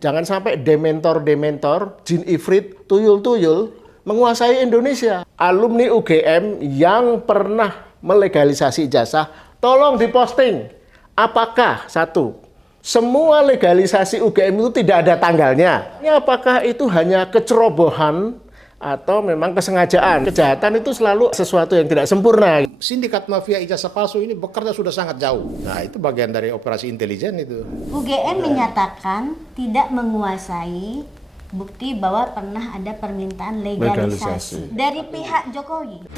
Jangan sampai dementor-dementor, jin ifrit, tuyul-tuyul menguasai Indonesia. Alumni UGM yang pernah melegalisasi ijazah, tolong diposting. Apakah satu, semua legalisasi UGM itu tidak ada tanggalnya? Apakah itu hanya kecerobohan atau memang kesengajaan? Kejahatan itu selalu sesuatu yang tidak sempurna. Sindikat mafia ijazah palsu ini bekerja sudah sangat jauh. Nah, itu bagian dari operasi intelijen itu. UGM menyatakan tidak menguasai bukti bahwa pernah ada permintaan legalisasi dari pihak Jokowi.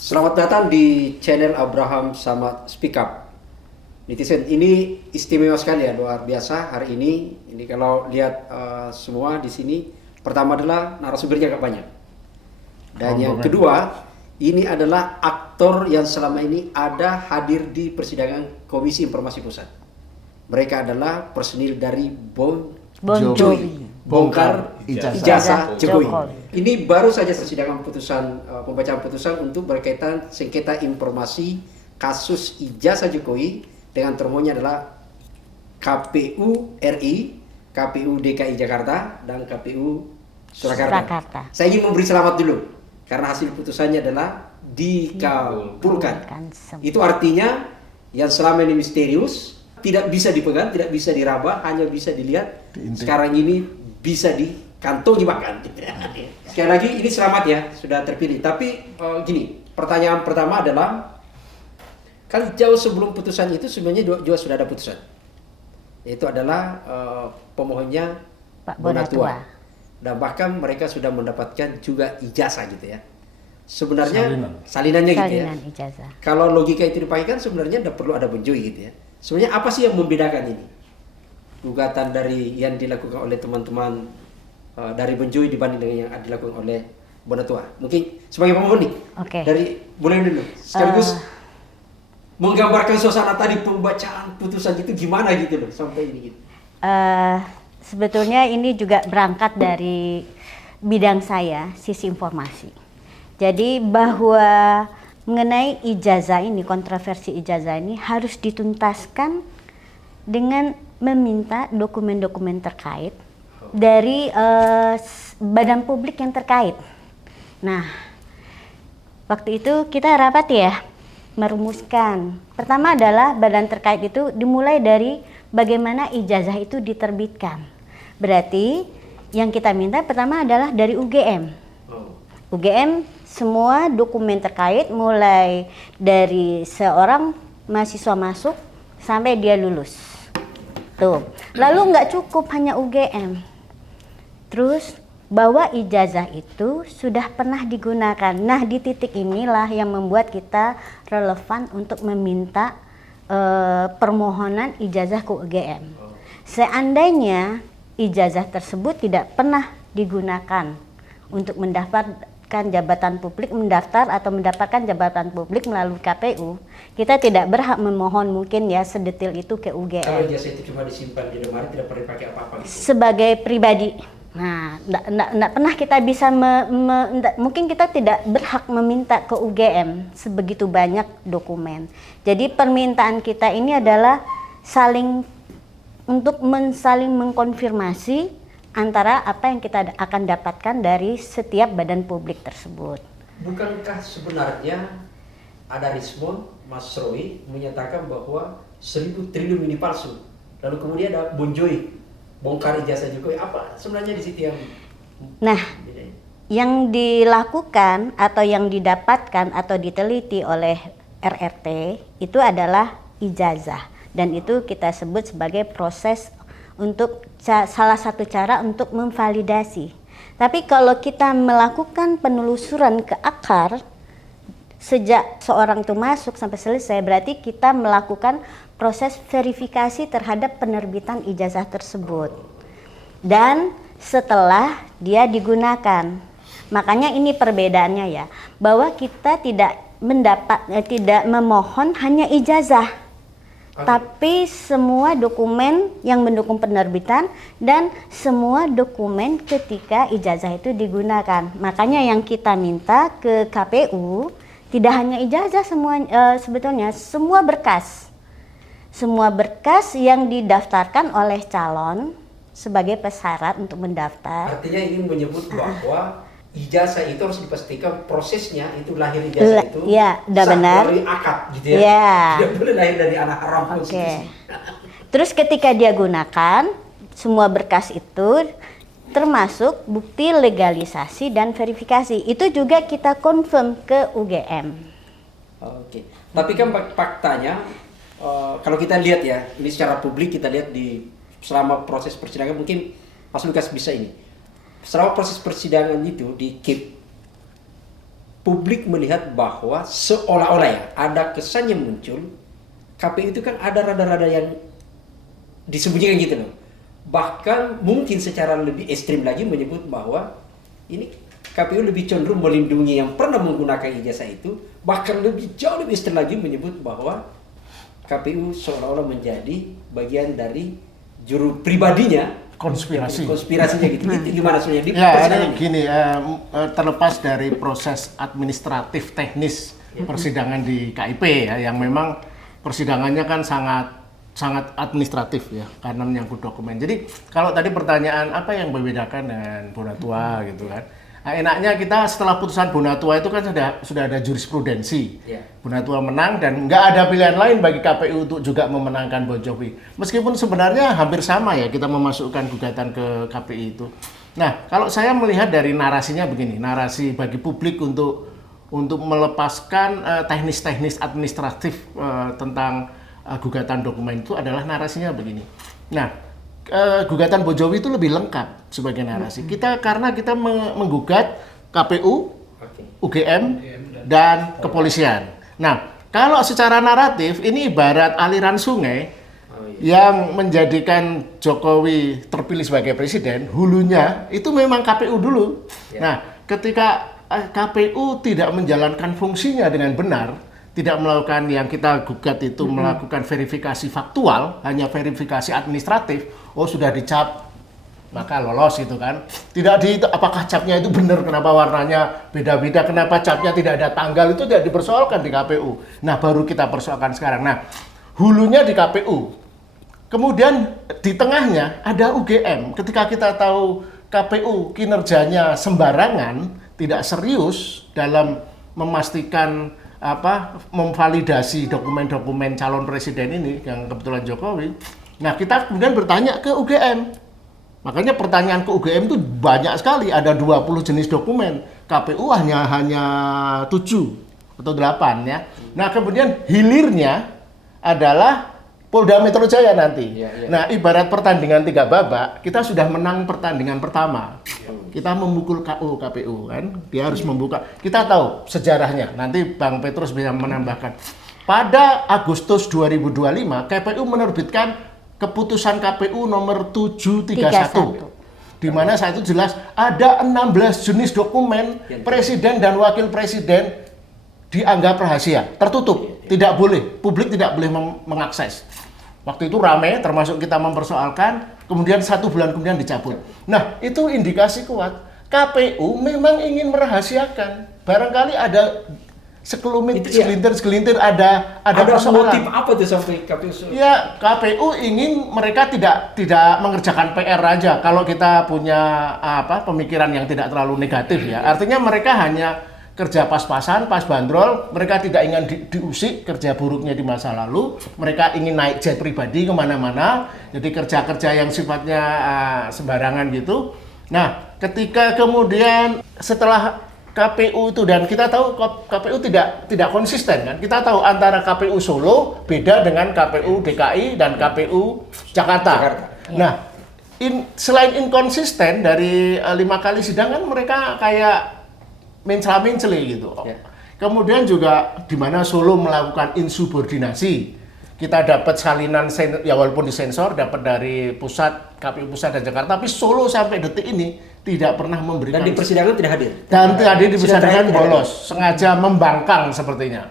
Selamat datang di channel Abraham Samad Speak Up. Netizen, ini istimewa sekali ya, luar biasa hari ini. Ini kalau lihat semua di sini, pertama adalah narasumbernya agak banyak. Dan yang kedua, ini adalah aktor yang selama ini ada hadir di persidangan Komisi Informasi Pusat. Mereka adalah personil dari Bon Jovi. Bongkar ijazah Jokowi. Ini baru saja persidangan pembacaan putusan untuk berkaitan sengketa informasi kasus ijazah Jokowi dengan termohonnya adalah KPU RI, KPU DKI Jakarta, dan KPU Surakarta. Saya ingin memberi selamat dulu karena hasil putusannya adalah dikabulkan. Itu artinya yang selama ini misterius, tidak bisa dipegang, tidak bisa diraba, hanya bisa dilihat. Sekarang ini bisa dikantongi bahkan. Sekali lagi ini selamat ya, sudah terpilih. Tapi gini, pertanyaan pertama adalah, kan jauh sebelum putusan itu sebenarnya juga sudah ada putusan. Yaitu adalah pemohonnya Pak Bonatua. Dan bahkan mereka sudah mendapatkan juga ijazah gitu ya. Sebenarnya salinannya gitu ya. Ijazah. Kalau logika itu dipakai kan sebenarnya tidak perlu ada Bon Jovi gitu ya. Sebenarnya apa sih yang membedakan ini? Gugatan dari yang dilakukan oleh teman-teman dari Bon Jovi dibanding dengan yang dilakukan oleh Bonatua. Mungkin sebagai pemohon nih, dari boleh dulu sekaligus menggambarkan suasana tadi pembacaan putusan itu gimana gitu loh sampai ini gitu. Sebetulnya ini juga berangkat dari bidang saya, sisi informasi. Jadi bahwa mengenai ijazah ini, kontroversi ijazah ini harus dituntaskan dengan meminta dokumen-dokumen terkait dari badan publik yang terkait. Nah, waktu itu kita rapat ya, merumuskan. Pertama adalah badan terkait itu dimulai dari bagaimana ijazah itu diterbitkan. Berarti yang kita minta pertama adalah dari UGM. UGM semua dokumen terkait mulai dari seorang mahasiswa masuk sampai dia lulus. Tuh. Lalu nggak cukup hanya UGM. Terus bahwa ijazah itu sudah pernah digunakan. Nah, di titik inilah yang membuat kita relevan untuk meminta permohonan ijazah ke UGM. Seandainya ijazah tersebut tidak pernah digunakan untuk mendaftarkan jabatan publik, mendaftar atau mendapatkan jabatan publik melalui KPU, kita tidak berhak memohon mungkin ya sedetil itu ke UGM. Kalau ijazah itu cuma disimpan di lemari, tidak pernah dipakai apa-apa gitu. Sebagai pribadi, nah, enggak pernah kita bisa mungkin kita tidak berhak meminta ke UGM sebegitu banyak dokumen. Jadi permintaan kita ini adalah saling mengkonfirmasi antara apa yang kita akan dapatkan dari setiap badan publik tersebut. Bukankah sebenarnya ada Rismon, Mas Roy menyatakan bahwa 1.000 triliun ini palsu. Lalu kemudian ada Bon Jovi, bongkar ijazah Jokowi. Apa sebenarnya di situ yang yang dilakukan atau yang didapatkan atau diteliti oleh RRT itu adalah ijazah. Dan itu kita sebut sebagai proses untuk salah satu cara untuk memvalidasi. Tapi kalau kita melakukan penelusuran ke akar sejak seorang itu masuk sampai selesai, berarti kita melakukan proses verifikasi terhadap penerbitan ijazah tersebut. Dan setelah dia digunakan. Makanya ini perbedaannya ya, bahwa kita tidak memohon hanya ijazah. tapi semua dokumen yang mendukung penerbitan dan semua dokumen ketika ijazah itu digunakan. Makanya yang kita minta ke KPU tidak hanya ijazah, sebetulnya semua berkas yang didaftarkan oleh calon sebagai persyarat untuk mendaftar. Artinya ini menyebut bahwa ijazah itu harus dipastikan prosesnya itu lahir ijazah itu ya, udah benar. Dari akad gitu ya. Ya. Tidak boleh lahir dari anak haram. Oke. Terus ketika dia gunakan semua berkas itu termasuk bukti legalisasi dan verifikasi. Itu juga kita confirm ke UGM. Oke. Tapi kan faktanya kalau kita lihat ya, ini secara publik kita lihat di selama proses persidangan, mungkin Mas Lukas bisa ini. Selama proses persidangan itu di KIP, publik melihat bahwa seolah-olah ya ada kesan yang muncul, KPU itu kan ada rada-rada yang disembunyikan gitu loh. Bahkan mungkin secara lebih ekstrim lagi menyebut bahwa ini KPU lebih cenderung melindungi yang pernah menggunakan ijazah itu, bahkan jauh lebih ekstrim lagi menyebut bahwa KPU seolah-olah menjadi bagian dari juru pribadinya, konspirasinya gitu. Itu gimana sebenarnya? Ya, ini gini, terlepas dari proses administratif teknis persidangan di KIP ya, yang memang persidangannya kan sangat administratif ya, karena menyangkut dokumen. Jadi kalau tadi pertanyaan apa yang membedakan dengan Bonatua gitu kan? Nah, enaknya kita setelah putusan Bonatua itu kan sudah ada jurisprudensi. Bonatua menang dan nggak ada pilihan lain bagi KPU untuk juga memenangkan Bon Jovi. Meskipun sebenarnya hampir sama ya kita memasukkan gugatan ke KPI itu. Nah, kalau saya melihat dari narasinya begini, narasi bagi publik untuk melepaskan teknis-teknis administratif tentang gugatan dokumen itu adalah narasinya begini. Nah, gugatan Bon Jovi itu lebih lengkap sebagai narasi. Karena kita menggugat KPU, UGM, dan kepolisian. Nah, kalau secara naratif ini ibarat aliran sungai yang menjadikan Jokowi terpilih sebagai presiden, hulunya itu memang KPU dulu. Nah, ketika KPU tidak menjalankan fungsinya dengan benar, tidak melakukan yang kita gugat itu melakukan verifikasi faktual, hanya verifikasi administratif, sudah dicap maka lolos itu kan. Tidak apakah capnya itu benar, kenapa warnanya beda-beda, kenapa capnya tidak ada tanggal, itu tidak dipersoalkan di KPU. Nah, baru kita persoalkan sekarang. Nah, hulunya di KPU. Kemudian di tengahnya ada UGM. Ketika kita tahu KPU kinerjanya sembarangan, tidak serius dalam memastikan memvalidasi dokumen-dokumen calon presiden ini yang kebetulan Jokowi. Nah, kita kemudian bertanya ke UGM. Makanya pertanyaan ke UGM itu banyak sekali, ada 20 jenis dokumen. KPU hanya 7 atau 8 ya. Nah, kemudian hilirnya adalah Polda Metro Jaya nanti. Nah, ibarat pertandingan 3 babak, kita sudah menang pertandingan pertama. Kita memukul KPU kan, dia harus membuka. Kita tahu sejarahnya, nanti Bang Petrus bisa menambahkan. Pada Agustus 2025, KPU menerbitkan keputusan KPU nomor 731. Di mana saat itu jelas ada 16 jenis dokumen presiden dan wakil presiden dianggap rahasia, tertutup, tidak boleh, publik tidak boleh mengakses. Waktu itu ramai, termasuk kita mempersoalkan, kemudian 1 bulan kemudian dicabut. Nah, itu indikasi kuat. KPU memang ingin merahasiakan. Barangkali ada segelintir ada persoalan. Motif apa tuh sampai KPU? Ya, KPU ingin mereka tidak mengerjakan PR aja. Kalau kita punya pemikiran yang tidak terlalu negatif ya. Artinya mereka hanya kerja pas-pasan, pas bandrol, mereka tidak ingin diusik kerja buruknya di masa lalu, mereka ingin naik jet pribadi kemana-mana, jadi kerja-kerja yang sifatnya sembarangan gitu. Nah, ketika kemudian setelah KPU itu, dan kita tahu KPU tidak konsisten kan, kita tahu antara KPU Solo beda dengan KPU DKI dan KPU Jakarta. Nah, selain inkonsisten dari 5 kali sidang kan mereka kayak mencela-menceli gitu. Kemudian juga di mana Solo melakukan insubordinasi. Kita dapat salinan ya walaupun disensor dapat dari pusat, KPU pusat dan Jakarta, tapi Solo sampai detik ini tidak pernah memberikan. Dan di persidangan tidak hadir. Dan tadi di persidangan bolos, sengaja membangkang sepertinya.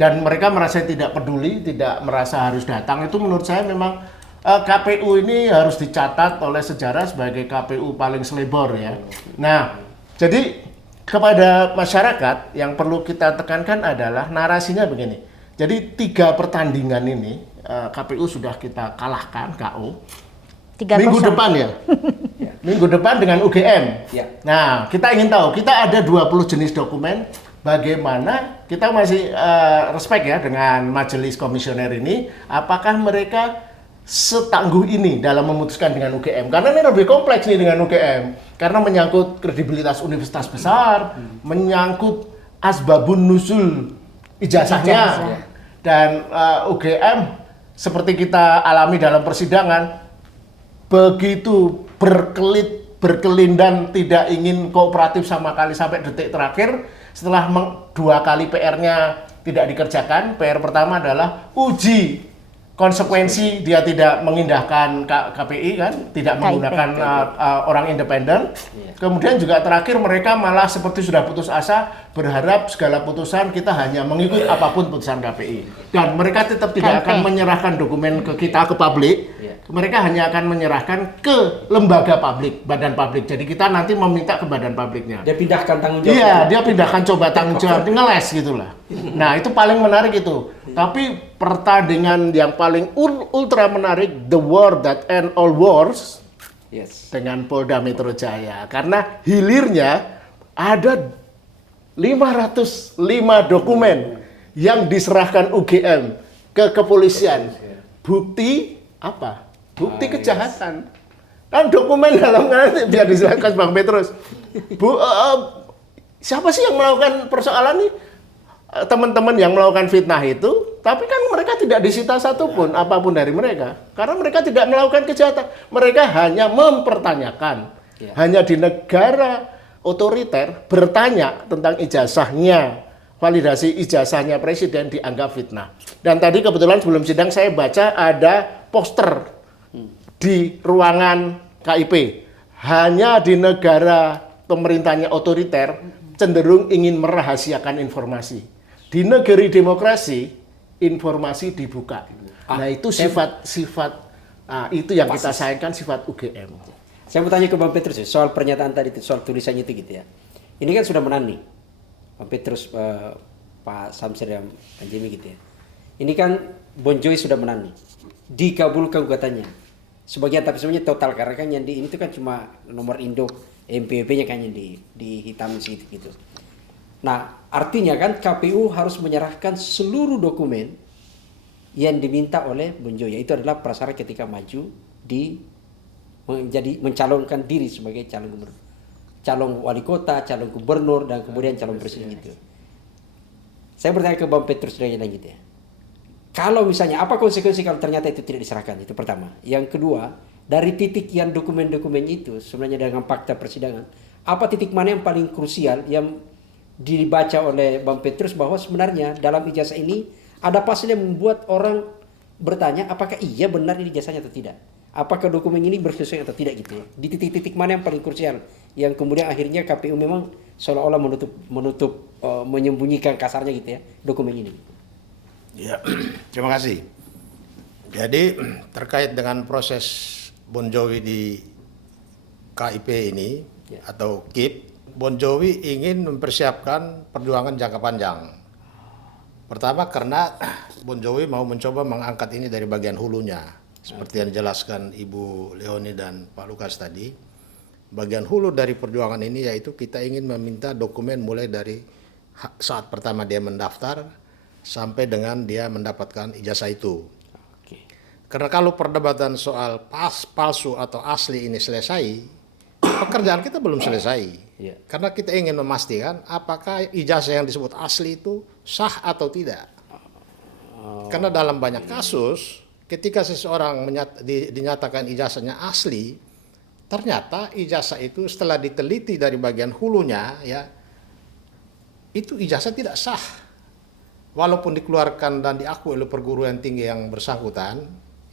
dan mereka merasa tidak peduli, tidak merasa harus datang. Itu menurut saya memang KPU ini harus dicatat oleh sejarah sebagai KPU paling selebor ya. Nah, jadi kepada masyarakat yang perlu kita tekankan adalah narasinya begini. Jadi 3 pertandingan ini KPU sudah kita kalahkan KO. 3-0. Minggu depan ya. Minggu depan dengan UGM. Ya. Nah, kita ingin tahu, kita ada 20 jenis dokumen. Bagaimana kita masih respect ya dengan majelis komisioner ini, apakah mereka setangguh ini dalam memutuskan dengan UGM? Karena ini lebih kompleks nih dengan UGM, karena menyangkut kredibilitas universitas besar, menyangkut asbabun nusul ijazahnya, dan UGM seperti kita alami dalam persidangan, begitu berkelindan tidak ingin kooperatif sama kali sampai detik terakhir. Setelah 2 kali PR-nya tidak dikerjakan, PR pertama adalah uji konsekuensi dia tidak mengindahkan KPI kan, tidak menggunakan orang independen. Kemudian juga terakhir mereka malah seperti sudah putus asa, berharap segala putusan kita hanya mengikut apapun putusan KPI. Dan mereka tetap tidak akan menyerahkan dokumen ke kita, ke publik. Mereka hanya akan menyerahkan ke lembaga publik, badan publik. Jadi kita nanti meminta ke badan publiknya. Dia pindahkan tanggung jawab. Iya, dia pindahkan coba tanggung jawab, ngeles gitulah. Nah, itu paling menarik itu. Tapi pertandingan yang paling ultra menarik, the war that end all wars, Yes. dengan Polda Metro Jaya. Karena hilirnya ada 505 dokumen yang diserahkan UGM ke kepolisian. Bukti apa? Bukti kejahatan. Kan dokumen dalam nanti biar dijelaskan Bang Petrus. Siapa sih yang melakukan persoalan ini? Teman-teman yang melakukan fitnah itu, tapi kan mereka tidak disita satupun apapun dari mereka, karena mereka tidak melakukan kejahatan. Mereka hanya mempertanyakan. Hanya di negara otoriter bertanya tentang ijazahnya, validasi ijazahnya presiden dianggap fitnah. Dan tadi kebetulan sebelum sidang saya baca ada poster di ruangan KIP. Hanya di negara pemerintahnya otoriter cenderung ingin merahasiakan informasi. Di negeri demokrasi, informasi dibuka. Nah, itu sifat itu yang kita sayangkan, sifat UGM. Saya mau tanya ke Bang Petrus ya, soal pernyataan tadi, soal tulisannya itu gitu ya. Ini kan sudah menang nih, Bang Petrus, Pak Samsir dan Pak Jimmy gitu ya. Ini kan Bon Jovi sudah menang nih, dikabulkan gugatannya. Sebagian, tapi sebenarnya total, karena kan yang di ini tuh kan cuma nomor induk MPWP-nya kan yang di hitam situ gitu. Nah, artinya kan KPU harus menyerahkan seluruh dokumen yang diminta oleh Bon Jovi. Itu adalah prasyarat ketika maju mencalonkan diri sebagai calon gubernur, calon wali kota, calon gubernur, dan kemudian calon presiden gitu. Saya bertanya ke Bang Petrus dan gitu ya. Kalau misalnya apa konsekuensi kalau ternyata itu tidak diserahkan? Itu pertama. Yang kedua, dari titik yang dokumen-dokumen itu sebenarnya dengan fakta persidangan, apa titik mana yang paling krusial yang dibaca oleh Bang Petrus bahwa sebenarnya dalam ijazah ini ada pasal yang membuat orang bertanya apakah iya benar ini ijazahnya atau tidak? Apakah dokumen ini bersesuaian atau tidak gitu ya? Di titik-titik mana yang paling krusial yang kemudian akhirnya KPU memang seolah-olah menyembunyikan kasarnya gitu ya dokumen ini. Ya, terima kasih. Jadi terkait dengan proses Bon Jovi di KIP ini atau KIP, Bon Jovi ingin mempersiapkan perjuangan jangka panjang. Pertama karena Bon Jovi mau mencoba mengangkat ini dari bagian hulunya. Seperti yang dijelaskan Ibu Leoni dan Pak Lukas tadi. Bagian hulu dari perjuangan ini yaitu kita ingin meminta dokumen mulai dari saat pertama dia mendaftar sampai dengan dia mendapatkan ijazah itu. Karena kalau perdebatan soal palsu atau asli ini selesai, pekerjaan kita belum selesai. Karena kita ingin memastikan apakah ijazah yang disebut asli itu sah atau tidak. Karena dalam banyak kasus, ketika seseorang dinyatakan ijazahnya asli, ternyata ijazah itu setelah diteliti dari bagian hulunya, ya, itu ijazah tidak sah. Walaupun dikeluarkan dan diakui oleh perguruan tinggi yang bersangkutan,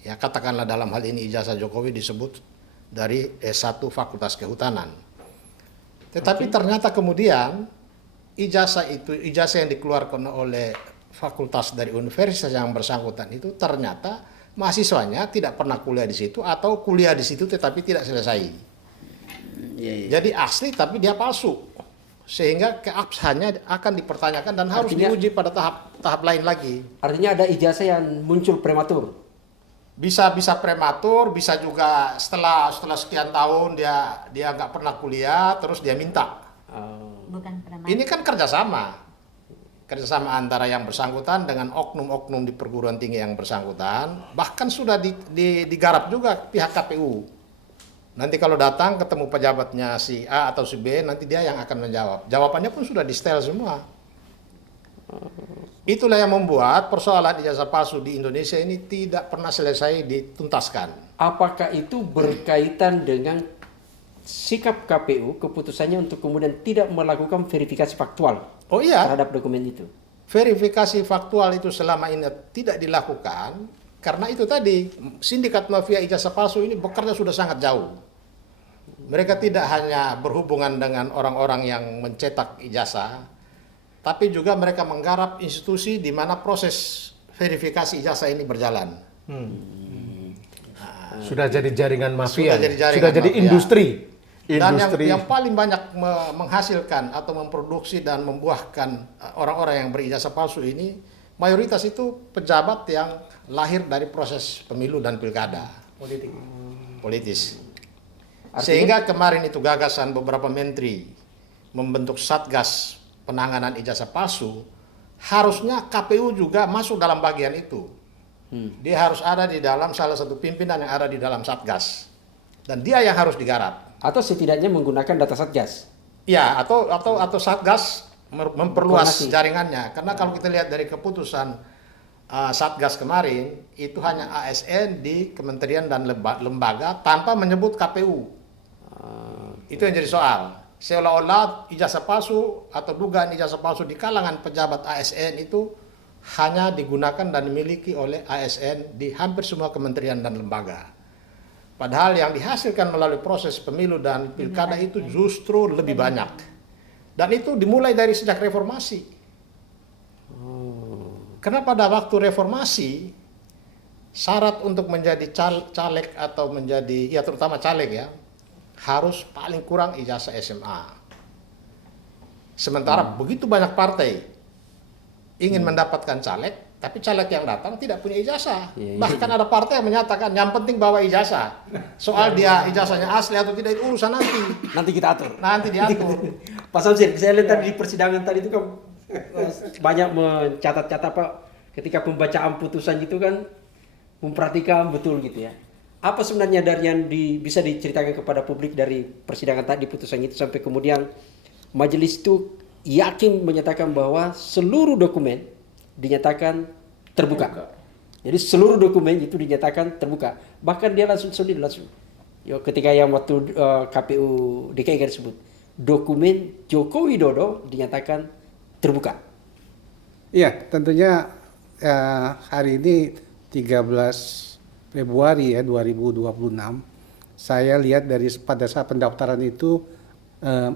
ya katakanlah dalam hal ini ijazah Jokowi disebut dari S1 Fakultas Kehutanan. Tetapi ternyata kemudian ijazah yang dikeluarkan oleh fakultas dari universitas yang bersangkutan itu ternyata mahasiswanya tidak pernah kuliah di situ atau kuliah di situ tetapi tidak selesai. Jadi asli tapi dia palsu. Sehingga keabsahannya akan dipertanyakan dan harus diuji pada tahap lain lagi. Artinya ada ijazah yang muncul prematur. Bisa prematur, bisa juga setelah sekian tahun dia nggak pernah kuliah terus dia minta. Bukan prematur. Ini kan kerjasama antara yang bersangkutan dengan oknum-oknum di perguruan tinggi yang bersangkutan, bahkan sudah digarap juga pihak KPU. Nanti kalau datang ketemu pejabatnya si A atau si B, nanti dia yang akan menjawab. Jawabannya pun sudah di-setel semua. Itulah yang membuat persoalan ijazah palsu di Indonesia ini tidak pernah selesai dituntaskan. Apakah itu berkaitan dengan sikap KPU, keputusannya untuk kemudian tidak melakukan verifikasi faktual Oh iya, terhadap dokumen itu? verifikasi faktual itu selama ini tidak dilakukan karena itu tadi sindikat mafia ijazah palsu ini bekerja sudah sangat jauh. Mereka tidak hanya berhubungan dengan orang-orang yang mencetak ijazah, tapi juga mereka menggarap institusi di mana proses verifikasi ijazah ini berjalan. Sudah jadi jaringan mafia, Sudah jadi jaringan sudah jadi mafia. industri. Dan Industri. yang paling banyak menghasilkan atau memproduksi dan membuahkan orang-orang yang berijazah palsu ini, mayoritas itu pejabat yang lahir dari proses pemilu dan pilkada. Politis. Sehingga kemarin itu gagasan beberapa menteri membentuk Satgas penanganan ijazah palsu, harusnya KPU juga masuk dalam bagian itu. Dia harus ada di dalam salah satu pimpinan yang ada di dalam Satgas. Dan dia yang harus digarap. Atau setidaknya menggunakan data Satgas. Ya, atau Satgas memperluas Koordinasi. jaringannya. Karena kalau kita lihat dari keputusan Satgas kemarin, itu hanya ASN di kementerian dan lembaga tanpa menyebut KPU. Itu yang jadi soal. Seolah-olah ijazah palsu atau dugaan ijazah palsu di kalangan pejabat ASN itu hanya digunakan dan dimiliki oleh ASN di hampir semua kementerian dan lembaga. Padahal yang dihasilkan melalui proses pemilu dan pilkada itu justru lebih banyak. Dan itu dimulai dari sejak reformasi. Karena pada waktu reformasi, syarat untuk menjadi caleg atau menjadi, ya terutama caleg ya, harus paling kurang ijazah SMA. Sementara begitu banyak partai ingin mendapatkan caleg, tapi caleg yang datang tidak punya ijazah. Bahkan ada partai yang menyatakan yang penting bawa ijazah. Soal dia ijazahnya asli atau tidak itu urusan nanti. Nanti kita atur. Nanti diatur. Pak Samsir, saya lihat tadi di persidangan tadi itu kan banyak mencatat-catat Pak, ketika pembacaan putusan itu kan memperhatikan betul gitu ya. Apa sebenarnya dari yang bisa diceritakan kepada publik dari persidangan tadi putusan itu sampai kemudian majelis itu yakin menyatakan bahwa seluruh dokumen dinyatakan terbuka. Jadi seluruh dokumen itu dinyatakan terbuka. Bahkan dia langsung. Ketika yang waktu KPU DKI kan disebut dokumen Joko Widodo dinyatakan terbuka. Iya, tentunya hari ini 13 Februari ya 2026. Saya lihat pada saat pendaftaran itu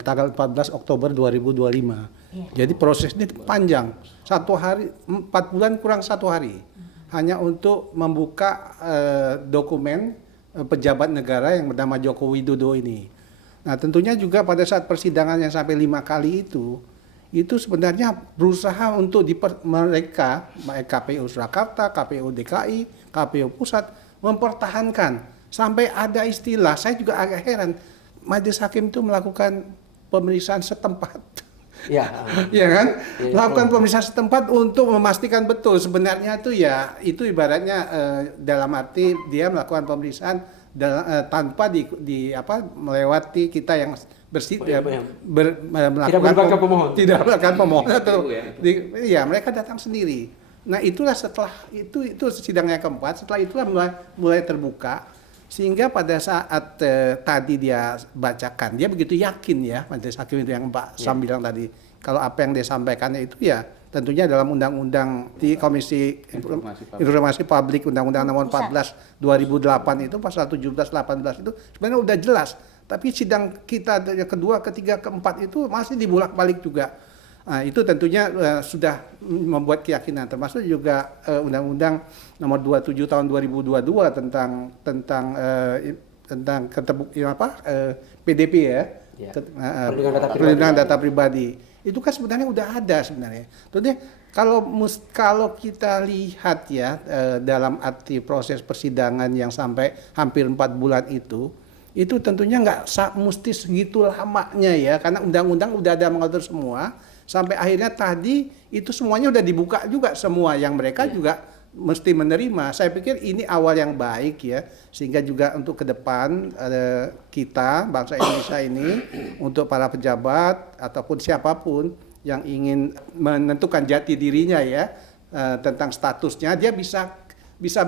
tanggal 14 Oktober 2025. Jadi prosesnya panjang. 1 hari, 4 bulan kurang 1 hari. Hanya untuk membuka dokumen pejabat negara yang bernama Joko Widodo ini. Nah, tentunya juga pada saat persidangan yang sampai 5 kali itu sebenarnya berusaha untuk mereka, baik KPU Surakarta, KPU DKI, KPU Pusat, mempertahankan sampai ada istilah, saya juga agak heran, majelis hakim itu melakukan pemeriksaan setempat. Ya. Ya kan? Melakukan pemeriksaan setempat untuk memastikan betul sebenarnya itu ibaratnya dalam arti dia melakukan pemeriksaan tanpa melewati kita yang melakukan tidak melakukan pemohon atau mereka datang sendiri. Nah, itulah setelah itu sidang yang keempat, setelah itulah mulai terbuka sehingga pada saat tadi dia bacakan dia begitu yakin ya majelis hakim itu yang Pak Sam bilang tadi kalau apa yang dia sampaikannya itu ya tentunya dalam undang-undang di Komisi Informasi Publik Undang-Undang Nomor 14 2008 itu pasal 17 18 itu sebenarnya udah jelas. Tapi sidang kita yang kedua, ketiga, keempat itu masih dibulak-balik juga. Nah, itu tentunya sudah membuat keyakinan, termasuk juga Undang-Undang Nomor 27 Tahun 2022 tentang PDP ya, Ya. perlindungan data pribadi. Itu kan sebenarnya udah ada sebenarnya. Tentunya kalau kita lihat ya dalam arti proses persidangan yang sampai hampir 4 bulan itu tentunya nggak mesti segitu lamanya ya, karena undang-undang udah ada mengatur semua. Sampai akhirnya tadi itu semuanya udah dibuka juga semua yang mereka juga mesti menerima. Saya pikir ini awal yang baik ya, sehingga juga untuk ke depan kita bangsa Indonesia ini untuk para pejabat ataupun siapapun yang ingin menentukan jati dirinya ya tentang statusnya, dia bisa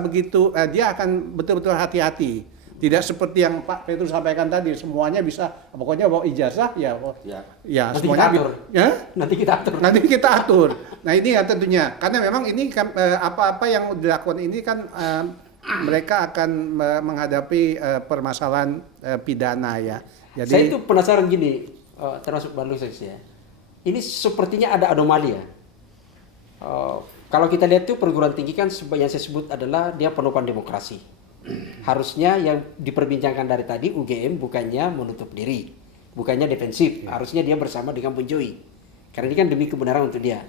begitu, dia akan betul-betul hati-hati. Tidak seperti yang Pak Petrus sampaikan tadi, semuanya bisa, pokoknya bawa ijazah ya Nanti semuanya kita atur. ya? Nanti kita atur. Nah ini ya tentunya, karena memang ini kan, apa-apa yang dilakukan ini kan mereka akan menghadapi permasalahan pidana ya. Jadi Saya itu penasaran gini, termasuk Bang Lusius ya. Ini sepertinya ada anomali ya. Kalau kita lihat tuh perguruan tinggi kan yang saya sebut adalah dia penopang demokrasi. Harusnya yang diperbincangkan dari tadi UGM bukannya menutup diri, bukannya defensif. Harusnya dia bersama dengan Bonjowi. Karena ini kan demi kebenaran untuk dia.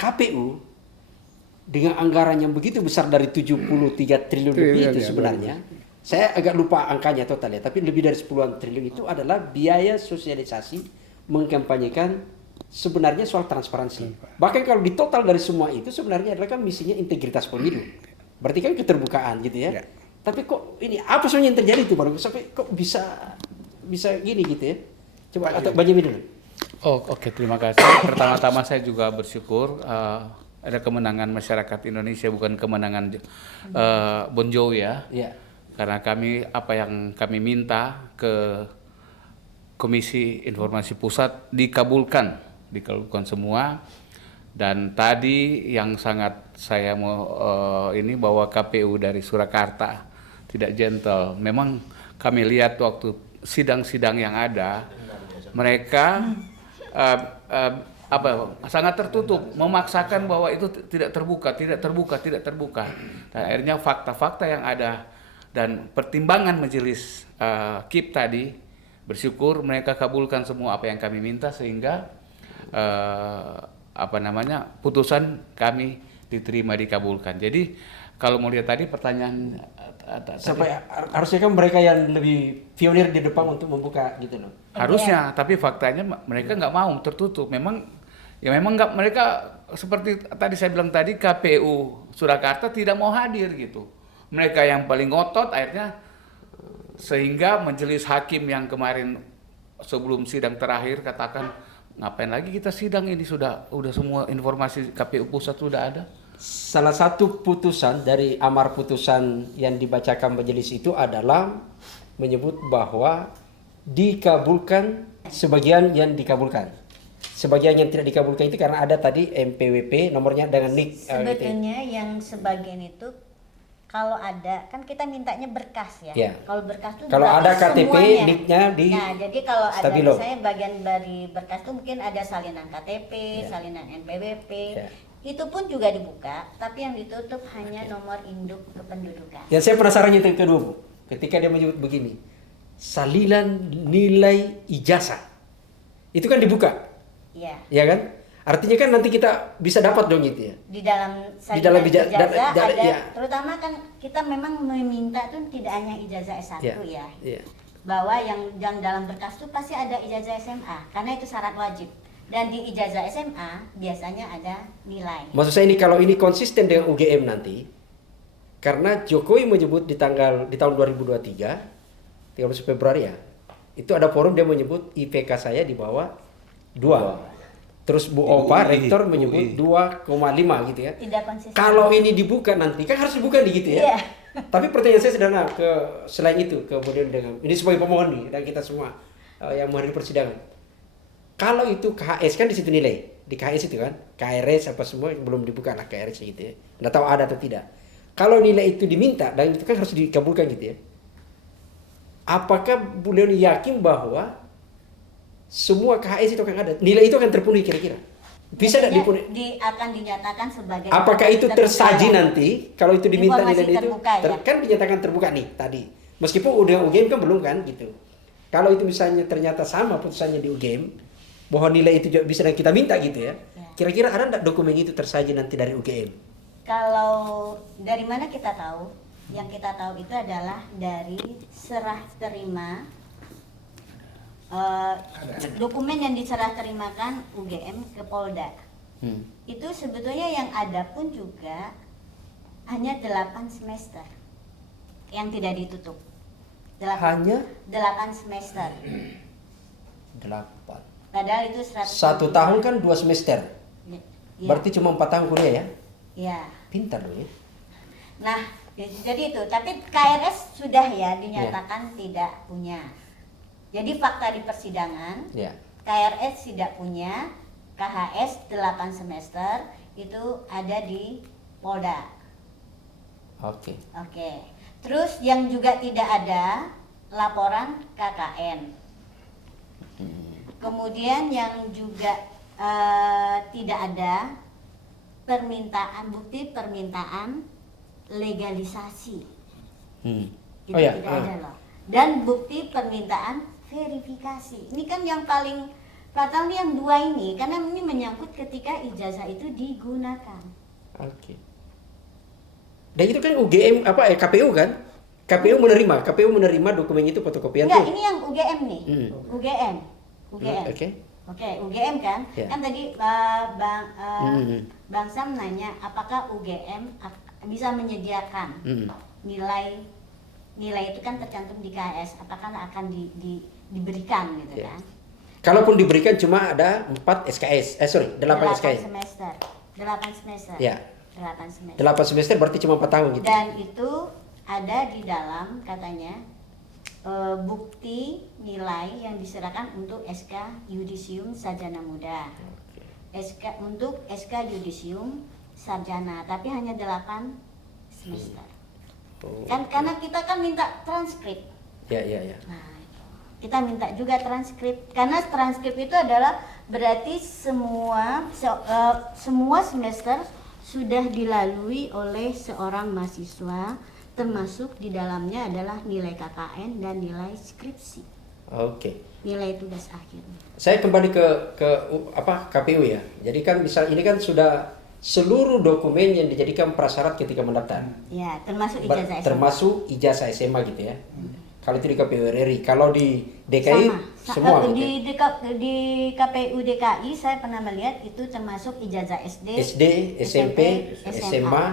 KPU dengan anggaran yang begitu besar dari 73 triliun lebih itu sebenarnya, saya agak lupa angkanya total ya, tapi lebih dari 10-an triliun itu adalah biaya sosialisasi mengkampanyekan sebenarnya soal transparansi. Bahkan kalau di total dari semua itu sebenarnya adalah kan misinya integritas pemilu. Berarti kan keterbukaan gitu ya. Tapi kok ini apa sebenarnya yang terjadi itu Bang? Sampai kok bisa gini gitu ya? Coba atau Benjamin dulu. Oh, oke, terima kasih. Pertama-tama saya juga bersyukur ada kemenangan masyarakat Indonesia, bukan kemenangan Bonjowi ya. Iya. Karena apa yang kami minta ke Komisi Informasi Pusat dikabulkan semua. Dan tadi yang sangat saya mau ini bahwa KPU dari Surakarta tidak gentle. Memang kami lihat waktu sidang-sidang yang ada, mereka sangat tertutup, memaksakan bahwa itu tidak terbuka. Dan akhirnya fakta-fakta yang ada dan pertimbangan majelis KIP tadi, bersyukur mereka kabulkan semua apa yang kami minta sehingga putusan kami diterima, dikabulkan. Jadi kalau mau lihat tadi pertanyaan Sampai harusnya kan mereka yang lebih pionir di depan untuk membuka gitu loh. harusnya, tapi faktanya mereka nggak mau, tertutup. Memang nggak, mereka seperti tadi saya bilang tadi, KPU Surakarta tidak mau hadir gitu. Mereka yang paling ngotot akhirnya, sehingga majelis hakim yang kemarin sebelum sidang terakhir katakan ngapain lagi kita sidang ini, sudah semua informasi KPU pusat sudah ada. Salah satu putusan dari amar putusan yang dibacakan majelis itu adalah menyebut bahwa dikabulkan sebagian yang dikabulkan. Sebagian yang tidak dikabulkan itu karena ada tadi MPWP nomornya dengan NIK. Sebetulnya yang sebagian itu kalau ada, kan kita mintanya berkas ya. Ya. Kalau berkas itu kalau ada KTP, semuanya. NIK-nya di Nah, jadi kalau ada Stabilo. misalnya bagian dari berkas itu mungkin ada salinan KTP, salinan NPWP. Ya. Itu pun juga dibuka, tapi yang ditutup hanya nomor induk kependudukan. Yang saya penasaran yang kedua, Bu. Ketika dia menyebut begini, salinan nilai ijazah. Itu kan dibuka. Iya. Ya kan? Artinya kan nanti kita bisa dapat dong itu ya. Di dalam Di dalam salinan ijazah ada, ya. terutama kan kita memang meminta tuh tidak hanya ijazah S1 ya. Iya. Bahwa yang dalam berkas itu pasti ada ijazah SMA, karena itu syarat wajib. Dan di ijazah SMA biasanya ada nilai. Maksud saya ini kalau ini konsisten dengan UGM nanti, karena Jokowi menyebut di tahun 2023, 13 Februari ya, itu ada forum dia menyebut IPK saya di bawah 2. Terus Bu Opa, rektor menyebut 2,5 gitu ya. Tidak konsisten. Kalau ini dibuka nanti, kan harus dibuka di gitu ya. Iya. Tapi pertanyaan saya sederhana selain itu, kemudian dengan ini sebagai pemohon nih dan kita semua yang menghadiri persidangan. Kalau itu KHS kan di situ nilai, di KHS itu kan, KRS apa semua belum dibuka lah KRS gitu ya. Nggak tahu ada atau tidak. Kalau nilai itu diminta dan itu kan harus dikabulkan gitu ya. Apakah beliau yakin bahwa semua KHS itu akan ada, nilai itu akan terpenuhi kira-kira? Bisa tidak Biasanya akan dinyatakan sebagai apakah itu tersaji nanti kalau itu diminta Informasi nilai itu terbuka, ya? kan dinyatakan terbuka nih tadi. Meskipun udah UGM kan belum kan gitu. Kalau itu misalnya ternyata sama putusannya di UGM bahwa nilai itu juga bisa kita minta gitu ya. Kira-kira ada enggak dokumen itu tersaji nanti dari UGM? Kalau dari mana kita tahu? Yang kita tahu itu adalah dari serah terima dokumen yang diserah terimakan UGM ke Polda. Itu sebetulnya yang ada pun juga hanya 8 semester yang tidak ditutup. Hanya 8 semester. 8. Padahal itu 1 tahun kan 2 semester. Ya. Berarti cuma 4 tahun kuliah ya? Ya. Pintar loh ya. Nah, jadi itu. Tapi KRS sudah ya dinyatakan tidak punya. Jadi fakta di persidangan, Ya. KRS tidak punya, KHS 8 semester itu ada di Polda. Oke. Oke. Terus yang juga tidak ada laporan KKN. Kemudian yang juga tidak ada bukti permintaan legalisasi. Itu Oh ya. tidak ada loh. Dan bukti permintaan verifikasi. Ini kan yang paling fatal nih yang 2 ini, karena ini menyangkut ketika ijazah itu digunakan. Oke. Dan itu kan UGM KPU kan? KPU menerima dokumen itu fotokopian Enggak, tuh. ini yang UGM nih. UGM. Oke. Oke, UGM kan? Ya. Kan tadi Bang Sam nanya apakah UGM bisa menyediakan nilai itu kan tercantum di KS, apakah akan diberikan gitu Ya. kan? Kalaupun diberikan cuma ada 8 SKS. 8 SKS. 8 semester. 8 semester. Ya. 8 semester. 8 semester berarti cuma 4 tahun gitu. Dan itu ada di dalam katanya bukti nilai yang diserahkan untuk SK Yudisium Sarjana Muda. Untuk SK Yudisium Sarjana, tapi hanya 8 semester. Kan karena kita kan minta transkrip. Ya. Nah, kita minta juga transkrip karena transkrip itu adalah berarti semua semester sudah dilalui oleh seorang mahasiswa, termasuk di dalamnya adalah nilai KKN dan nilai skripsi. Oke. Nilai tugas akhir. Saya kembali ke KPU ya. Jadi kan misal ini kan sudah seluruh dokumen yang dijadikan prasyarat ketika mendaftar. Ya, termasuk ijazah SMA. Termasuk ijazah SMA gitu ya. Kalau itu di KPU RI, kalau di DKI semua. Gitu ya? Di KPU DKI saya pernah melihat itu termasuk ijazah SD, SMP, SMA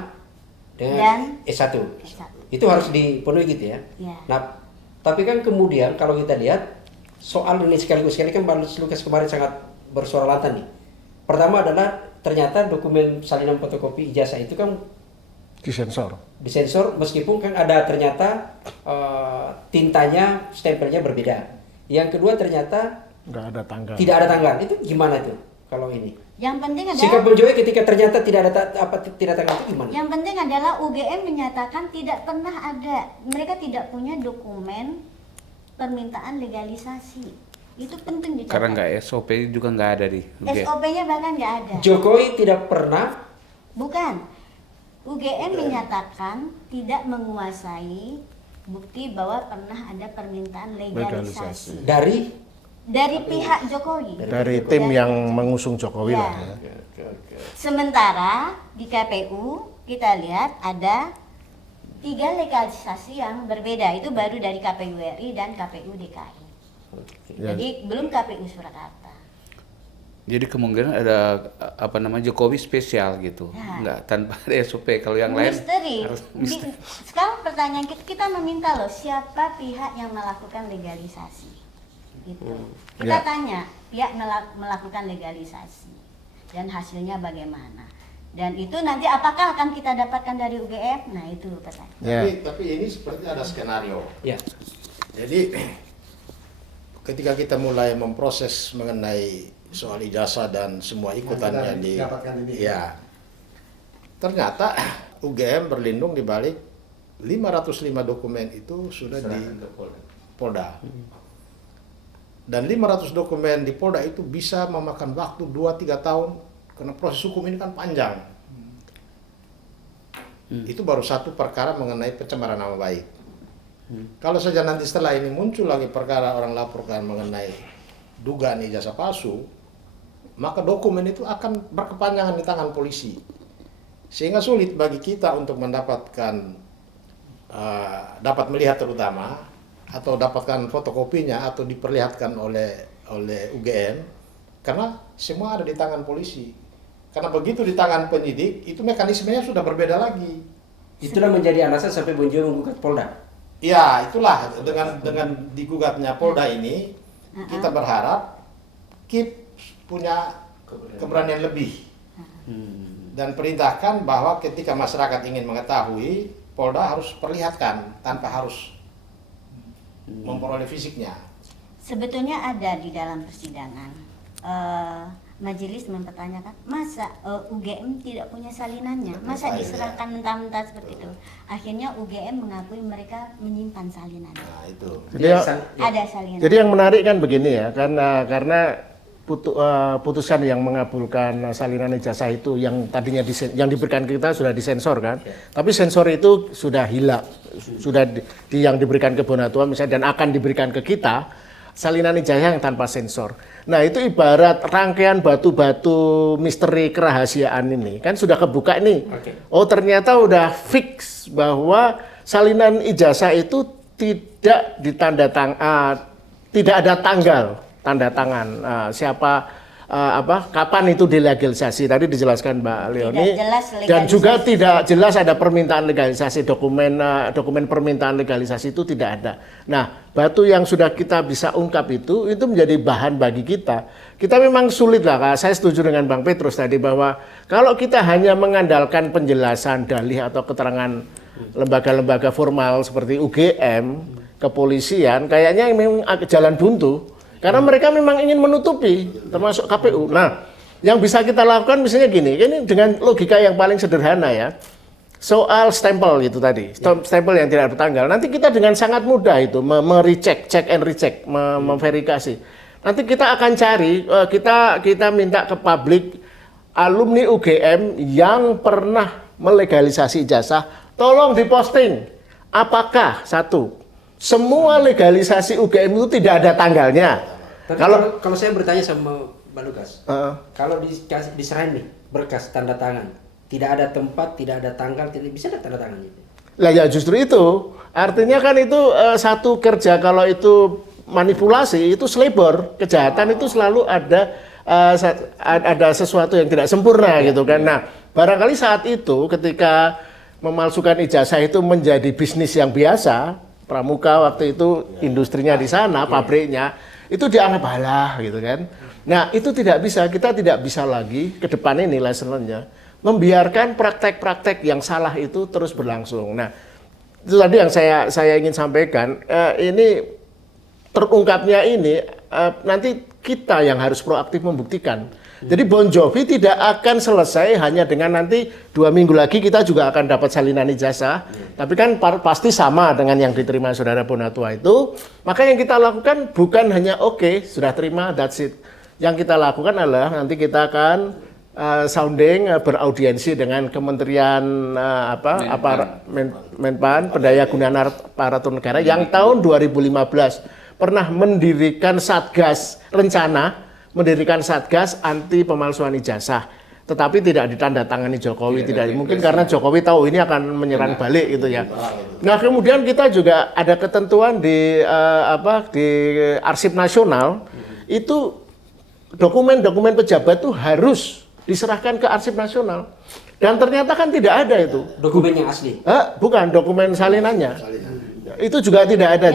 dan dengan S1. S1. Itu harus dipenuhi gitu ya. Ya. Nah, tapi kan kemudian kalau kita lihat soal ini sekaligus kan Bang Lukas kemarin sangat bersuara lantang nih. Pertama adalah ternyata dokumen salinan fotokopi ijazah itu kan disensor meskipun kan ada ternyata tintanya, stempelnya berbeda. Yang kedua ternyata Nggak ada tanggal. tidak ada tanggal. Itu gimana itu kalau ini? Yang penting Sikap adalah Bung Joy ketika ternyata tidak ada tidak tanggal itu gimana? Yang penting adalah UGM menyatakan tidak pernah ada, mereka tidak punya dokumen permintaan legalisasi. Itu penting dicatat. Karena nggak SOP juga nggak ada di UGM. SOP-nya bahkan nggak ada. Jokowi tidak pernah. Bukan. UGM menyatakan tidak menguasai bukti bahwa pernah ada permintaan legalisasi. Dari pihak Jokowi. Dari tim yang mengusung Jokowi Ya. lah ya. Sementara di KPU kita lihat ada 3 legalisasi yang berbeda. Itu baru dari KPU RI dan KPU DKI. Ya. Jadi belum KPU Surakarta. Jadi kemungkinan ada Jokowi spesial gitu, Ya. nggak tanpa ada SOP. Kalau yang lain Misteri. harus misteri. Sekarang pertanyaan kita meminta loh siapa pihak yang melakukan legalisasi. Gitu. Kita Ya. tanya pihak melakukan legalisasi dan hasilnya bagaimana. Dan itu nanti apakah akan kita dapatkan dari UGM? Nah itu pertanyaan. Ya. Tapi ini seperti ada skenario. Ya. Jadi ketika kita mulai memproses mengenai soal ijazah dan semua ikutannya di ya, ternyata UGM berlindung di balik 505 dokumen itu sudah di Polda. Dan 500 dokumen di Polda itu bisa memakan waktu 2-3 tahun Karena proses hukum ini kan panjang. Itu baru satu perkara mengenai pencemaran nama baik. Kalau saja nanti setelah ini muncul lagi perkara orang laporkan mengenai dugaan ijazah palsu, maka dokumen itu akan berkepanjangan di tangan polisi. Sehingga sulit bagi kita untuk mendapatkan, dapat melihat terutama, atau dapatkan fotokopinya atau diperlihatkan oleh UGM, karena semua ada di tangan polisi. Karena begitu di tangan penyidik, itu mekanismenya sudah berbeda lagi. Itulah menjadi alasan sampai Bon Jovi menggugat Polda. Ya, itulah dengan digugatnya Polda ini, kita berharap KIP punya keberanian lebih. Dan perintahkan bahwa ketika masyarakat ingin mengetahui, Polda harus perlihatkan tanpa harus memperoleh fisiknya. Sebetulnya ada di dalam persidangan. Majelis mempertanyakan, masa UGM tidak punya salinannya? Masa diserahkan mentah-mentah seperti itu? Akhirnya UGM mengakui mereka menyimpan salinannya. Nah, itu. Ada salinan. Jadi yang menarik kan begini ya, karena putusan yang mengabulkan salinan ijazah itu yang tadinya yang diberikan kita sudah disensor kan, tapi sensor itu sudah hilang, sudah yang diberikan ke Bonatua misalnya dan akan diberikan ke kita salinan ijazah yang tanpa sensor. Nah itu ibarat rangkaian batu-batu misteri kerahasiaan ini kan sudah kebuka nih. Oh ternyata udah fix bahwa salinan ijazah itu tidak tidak ada tanda tangan kapan itu dilegalisasi, tadi dijelaskan Mbak Leoni, dan juga tidak jelas ada permintaan legalisasi, dokumen permintaan legalisasi itu tidak ada. Nah batu yang sudah kita bisa ungkap itu menjadi bahan bagi kita. Kita memang sulit lah, saya setuju dengan Bang Petrus tadi bahwa kalau kita hanya mengandalkan penjelasan dalih atau keterangan lembaga-lembaga formal seperti UGM, kepolisian, kayaknya memang jalan buntu. Karena mereka memang ingin menutupi, termasuk KPU. Nah, yang bisa kita lakukan misalnya gini, ini dengan logika yang paling sederhana ya, soal stempel itu tadi, stempel yang tidak bertanggal. Nanti kita dengan sangat mudah itu merecheck, check and recheck, memverifikasi. Nanti kita akan cari, kita minta ke publik alumni UGM yang pernah melegalisasi ijazah, tolong diposting. Apakah satu? Semua legalisasi UGM itu tidak ada tanggalnya. Tapi kalau saya bertanya sama Mbak Lukas, kalau diserahin nih berkas tanda tangan, tidak ada tempat, tidak ada tanggal, tidak bisa ada tanda tangan itu. Lah ya justru itu, artinya kan itu satu kerja kalau itu manipulasi itu selebor, kejahatan itu selalu ada sesuatu yang tidak sempurna gitu kan. Nah barangkali saat itu ketika memalsukan ijazah itu menjadi bisnis yang biasa. Pramuka waktu itu industrinya di sana, pabriknya, itu dianggap halah gitu kan. Nah itu tidak bisa, kita tidak bisa lagi ke depan ini lesson-nya membiarkan praktek-praktek yang salah itu terus berlangsung. Nah itu tadi yang saya ingin sampaikan, ini terungkapnya ini nanti kita yang harus proaktif membuktikan. Jadi Bon Jovi tidak akan selesai hanya dengan nanti 2 minggu lagi kita juga akan dapat salinan ijazah. Tapi kan pasti sama dengan yang diterima saudara Bonatua itu. Maka yang kita lakukan bukan hanya oke, sudah terima, that's it. Yang kita lakukan adalah nanti kita akan sounding, beraudiensi dengan Kementerian Menpan, Pendayagunaan Aparatur Negara yang tahun 2015 pernah mendirikan Satgas mendirikan Satgas anti pemalsuan ijazah, tetapi tidak ditandatangani Jokowi, tidak mungkin karena Jokowi tahu ini akan menyerang balik gitu ya. Nah kemudian kita juga ada ketentuan di Arsip Nasional itu dokumen-dokumen pejabat itu harus diserahkan ke Arsip Nasional dan ternyata kan tidak ada itu. Dokumen yang asli? Bukan dokumen salinannya. Itu juga tidak ada.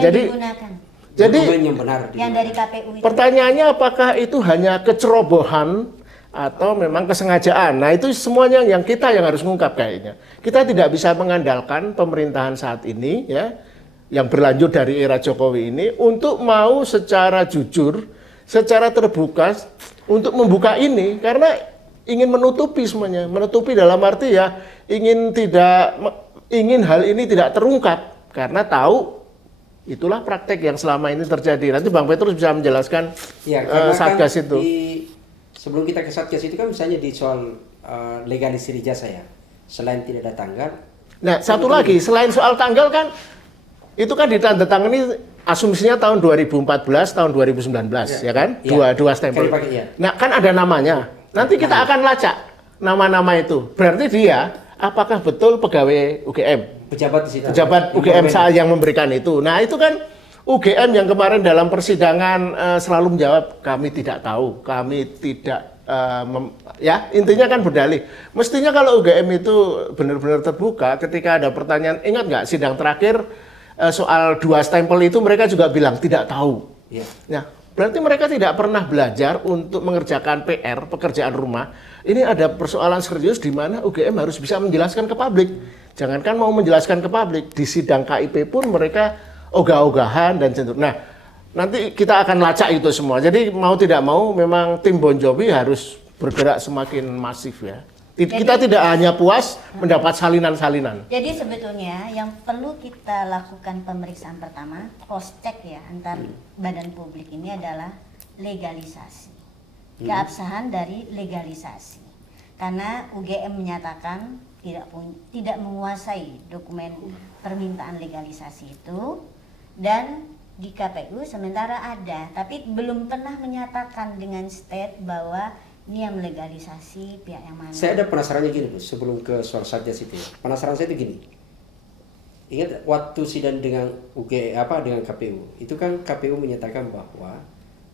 Jadi yang benar yang dari KPU itu. Pertanyaannya apakah itu hanya kecerobohan atau memang kesengajaan? Nah itu semuanya yang kita yang harus mengungkap kayaknya. Kita tidak bisa mengandalkan pemerintahan saat ini ya, yang berlanjut dari era Jokowi ini untuk mau secara jujur, secara terbuka untuk membuka ini karena ingin menutupi semuanya, menutupi dalam arti ya ingin hal ini tidak terungkap karena tahu itulah praktek yang selama ini terjadi. Nanti Bang Petrus bisa menjelaskan ya, Satgas kan itu. Di sebelum kita ke Satgas itu kan misalnya di soal legalisir ijazah ya, selain tidak ada tanggal. Nah, satu lagi selain soal tanggal kan itu kan ditandatangani asumsinya tahun 2014, tahun 2019 ya kan? Iya. Dua stempel. Sekali pakai, iya. Nah, kan ada namanya. Nanti kita akan lacak nama-nama itu. Berarti dia apakah betul pegawai UGM? Pejabat di situ. Pejabat UGM saat yang memberikan itu. Nah, itu kan UGM yang kemarin dalam persidangan selalu menjawab kami tidak tahu, kami tidak ya intinya kan berdalih. Mestinya kalau UGM itu benar-benar terbuka ketika ada pertanyaan, ingat nggak sidang terakhir soal 2 stempel itu mereka juga bilang tidak tahu. Iya. Nah, berarti mereka tidak pernah belajar untuk mengerjakan PR, pekerjaan rumah. Ini ada persoalan serius di mana UGM harus bisa menjelaskan ke publik. Jangankan mau menjelaskan ke publik, di sidang KIP pun mereka ogah-ogahan dan cenderung. Nah, nanti kita akan lacak itu semua. Jadi mau tidak mau memang tim Bon Jovi harus bergerak semakin masif ya. Kita tidak hanya puas mendapat salinan-salinan. Jadi sebetulnya yang perlu kita lakukan pemeriksaan pertama, cross check ya antar badan publik ini adalah legalisasi. Keabsahan dari legalisasi. Karena UGM menyatakan tidak menguasai dokumen permintaan legalisasi itu, dan di KPU sementara ada, tapi belum pernah menyatakan dengan state bahwa ini yang melegalisasi pihak yang mana. Saya ada penasarannya gini, Bu, sebelum ke soal Satgas itu ya. Penasaran saya itu gini. Ingat waktu sidang dengan dengan KPU, itu kan KPU menyatakan bahwa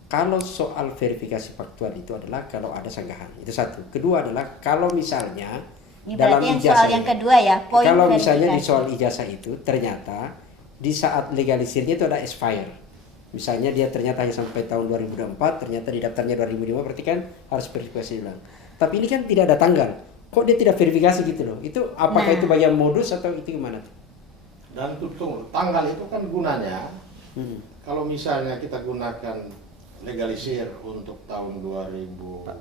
kalau soal verifikasi faktual itu adalah kalau ada sanggahan. Itu satu. Kedua adalah kalau misalnya Ini dalam berarti yang ijazah, soal yang kedua ya, poin kalau misalnya di verifikasi. soal ijazah itu ternyata di saat legalisirnya itu ada expire. Misalnya dia ternyata hanya sampai tahun 2024, ternyata di daftarnya 2005, berarti kan harus verifikasi ulang. Tapi ini kan tidak ada tanggal. Kok dia tidak verifikasi gitu loh? Itu apakah itu bagian modus atau itu gimana tuh? Dan tunggu, tanggal itu kan gunanya kalau misalnya kita gunakan legalisir untuk tahun 2014,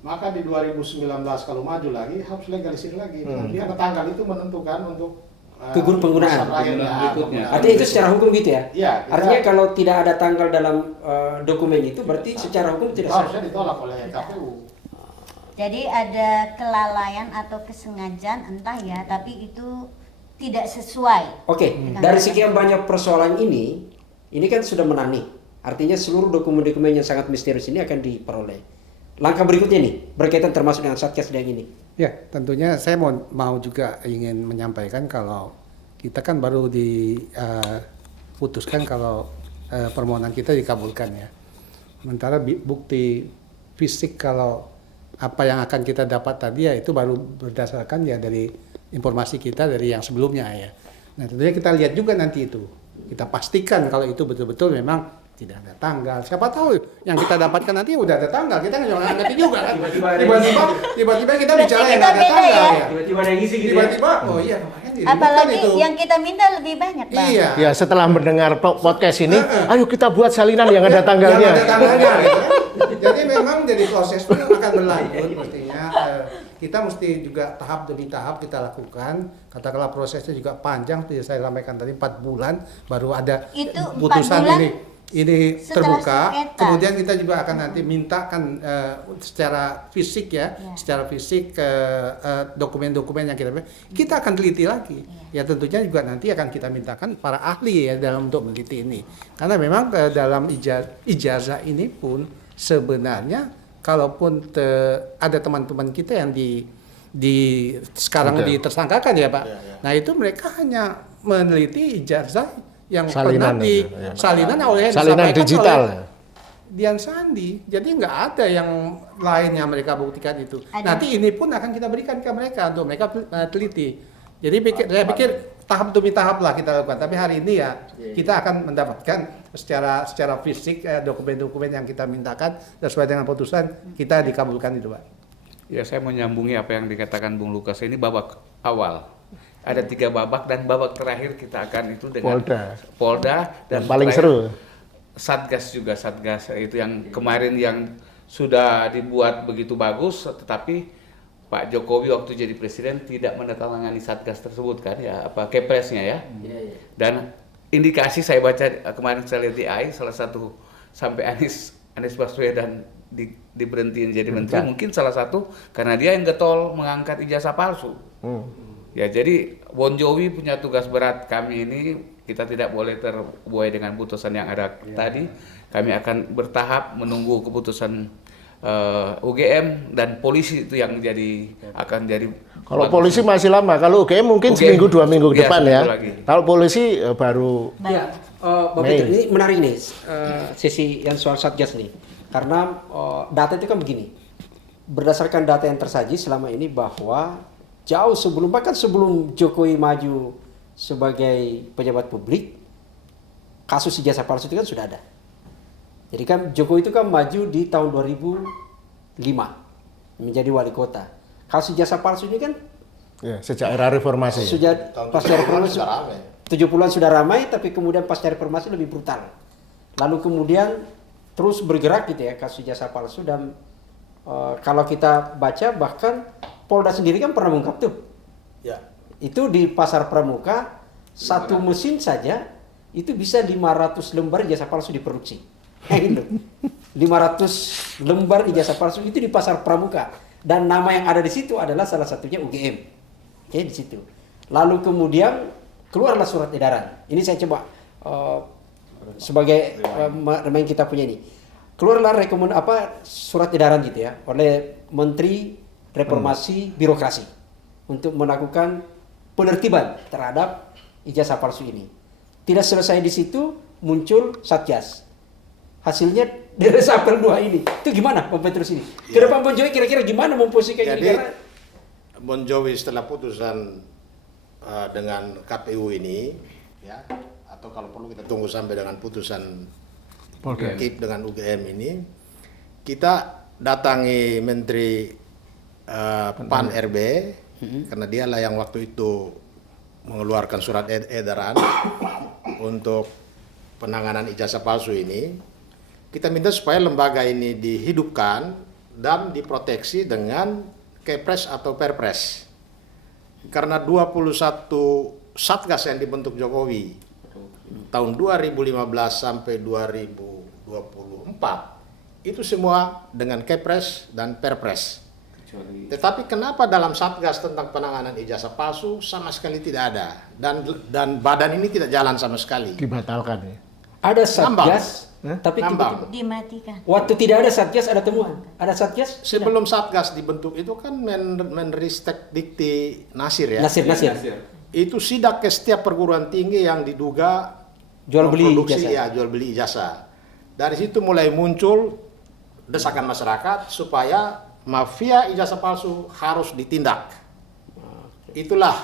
maka di 2019 kalau maju lagi harus legalisir lagi. Karena tanggal itu menentukan untuk Gugur penggunaan. masa terakhirnya. Berikutnya. Artinya itu secara hukum gitu ya? Iya. Artinya kalau tidak ada tanggal dalam dokumen itu berarti secara hukum tidak sah. harusnya ditolak oleh KPU. Jadi ada kelalaian atau kesengajaan entah ya, tapi itu tidak sesuai. Oke, dari sekian banyak persoalan ini kan sudah menang nih. Artinya seluruh dokumen-dokumen yang sangat misterius ini akan diperoleh. Langkah berikutnya nih, berkaitan termasuk dengan Satgas dan ini. Ya, tentunya saya mau juga ingin menyampaikan kalau kita kan baru diputuskan kalau permohonan kita dikabulkan ya. Sementara bukti fisik kalau apa yang akan kita dapat tadi ya itu baru berdasarkan ya dari informasi kita dari yang sebelumnya ya. Nah, tentunya kita lihat juga nanti itu. Kita pastikan kalau itu betul-betul memang tidak ada tanggal. Siapa tahu yang kita dapatkan nanti udah ada tanggal. Kita nggak ngerti juga kan. Tiba-tiba kita bicara yang nggak ada beda tanggal ya. ya. Tiba-tiba ada yang isi gitu Tiba-tiba, oh iya makanya diributkan Apalagi itu. yang kita minta lebih banyak, Bang. Iya. Ya setelah mendengar podcast ini, ayo kita buat salinan yang ada Yang tanggalnya. ada tanggalnya gitu kan. Jadi memang dari proses pun akan berlanjut mestinya. Kita mesti juga tahap demi tahap kita lakukan. Katakanlah prosesnya juga panjang, seperti saya sampaikan tadi 4 bulan baru ada Itu 4 putusan bulan ini setelah terbuka. sengketa. Kemudian kita juga akan nanti mintakan secara fisik ya, secara fisik dokumen-dokumen yang kita akan teliti lagi. Ya tentunya juga nanti akan kita mintakan para ahli ya dalam untuk meneliti ini. Karena memang dalam ijazah ini pun sebenarnya kalaupun ada teman-teman kita yang sekarang ditersangkakan ya Pak. Nah itu mereka hanya meneliti ijazah yang Salinan pernah itu, ya. salinan oleh Salinan disampaikan digital. oleh Dian Sandi. Jadi nggak ada yang lain yang mereka buktikan itu. Ada. Nanti ini pun akan kita berikan ke mereka untuk mereka teliti. Jadi saya pikir tahap demi tahap lah kita lakukan. Tapi hari ini ya kita akan mendapatkan secara fisik dokumen-dokumen yang kita mintakan sesuai dengan putusan kita dikabulkan itu Pak. Ya, saya mau nyambungi apa yang dikatakan Bung Lukas. Ini babak awal. Ada 3 babak dan babak terakhir kita akan itu dengan Polda dan paling terakhir seru Satgas juga. Satgas itu yang kemarin yang sudah dibuat begitu bagus, tetapi Pak Jokowi waktu jadi presiden tidak menandatangani Satgas tersebut kan ya, apa Kepresnya ya. Dan indikasi saya baca kemarin saya lihat di AI salah satu sampai Anies Baswedan diberhentiin jadi menteri, mungkin salah satu karena dia yang getol mengangkat ijazah palsu. Ya, jadi Bon Jovi punya tugas berat. Kami ini kita tidak boleh terbuai dengan putusan yang ada tadi. Kami akan bertahap menunggu keputusan UGM dan polisi itu yang akan jadi. Kalau polisi masih lama, kalau UGM mungkin seminggu 2 minggu ke Iya, depan ya. seminggu lagi. Kalau polisi baru Ya, Bapak Mei. Peter, ini menarik nih sisi yang soal Satgas nih. Karena data itu kan begini. Berdasarkan data yang tersaji selama ini bahwa jauh sebelum, bahkan sebelum Jokowi maju sebagai pejabat publik, kasus ijazah palsu itu kan sudah ada. Jadi kan Jokowi itu kan maju di tahun 2005 menjadi wali kota. Kasus ijazah palsu ini kan ya, sejak era reformasi. sudah pasca reformasi 70-an sudah ramai, tapi kemudian pasca reformasi lebih brutal. Lalu kemudian terus bergerak gitu ya kasus ijazah palsu, dan kalau kita baca bahkan Polda sendiri kan pernah mengungkap tuh. Ya. Itu di Pasar Pramuka satu mesin saja itu bisa 500 lembar ijazah palsu diproduksi. Gitu. 500 lembar ijazah palsu itu di Pasar Pramuka, dan nama yang ada di situ adalah salah satunya UGM. Oke, di situ. Lalu kemudian keluarlah surat edaran. Ini saya coba sebagai remain kita punya ini. Keluarlah surat edaran gitu ya oleh Menteri Reformasi Birokrasi untuk melakukan penertiban terhadap ijazah palsu ini. Tidak selesai di situ, muncul Satgas. Hasilnya di resapel 2 ini. Itu gimana Pak Petrus ini? Ke depan Bon Jovi kira-kira gimana memposisikan ini? Jadi Karena Bon Jovi setelah putusan dengan KPU ini, ya, atau kalau perlu kita tunggu sampai dengan putusan KIP dengan UGM ini, kita datangi Menteri PAN RB karena dialah yang waktu itu mengeluarkan surat edaran untuk penanganan ijazah palsu ini. Kita minta supaya lembaga ini dihidupkan dan diproteksi dengan Kepres atau Perpres. Karena 21 Satgas yang dibentuk Jokowi tahun 2015 sampai 2024 itu semua dengan Kepres dan Perpres. Tetapi kenapa dalam Satgas tentang penanganan ijazah palsu sama sekali tidak ada, dan badan ini tidak jalan sama sekali. Dibatalkan ya. ada Satgas, tapi Ngambang. tiba-tiba Dimatikan. waktu tidak ada Satgas ada temuan. Ada Satgas? Sebelum Satgas dibentuk itu kan Menristek Dikti Nasir ya. Nasir. Itu sidak ke setiap perguruan tinggi yang diduga Jual beli memproduksi, ijazah. ya, jual beli ijazah. Dari situ mulai muncul desakan masyarakat supaya mafia ijazah palsu harus ditindak. Itulah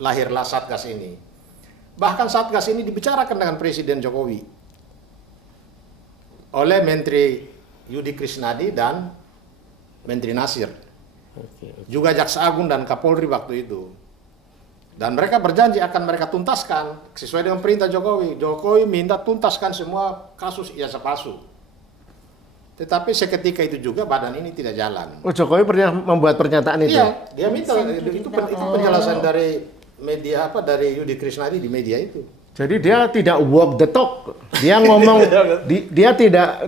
lahirlah Satgas ini. Bahkan Satgas ini dibicarakan dengan Presiden Jokowi oleh Menteri Yudi Krisnadi dan Menteri Nasir. Juga Jaksa Agung dan Kapolri waktu itu. Dan mereka berjanji akan mereka tuntaskan sesuai dengan perintah Jokowi. Jokowi minta tuntaskan semua kasus ijazah palsu. Tetapi seketika itu juga badan ini tidak jalan. Oh, Jokowi pernah membuat pernyataan itu. Iya, dia minta itu penjelasan dari media dari Yudi Krisnadi di media itu. Jadi dia tidak walk the talk. Dia ngomong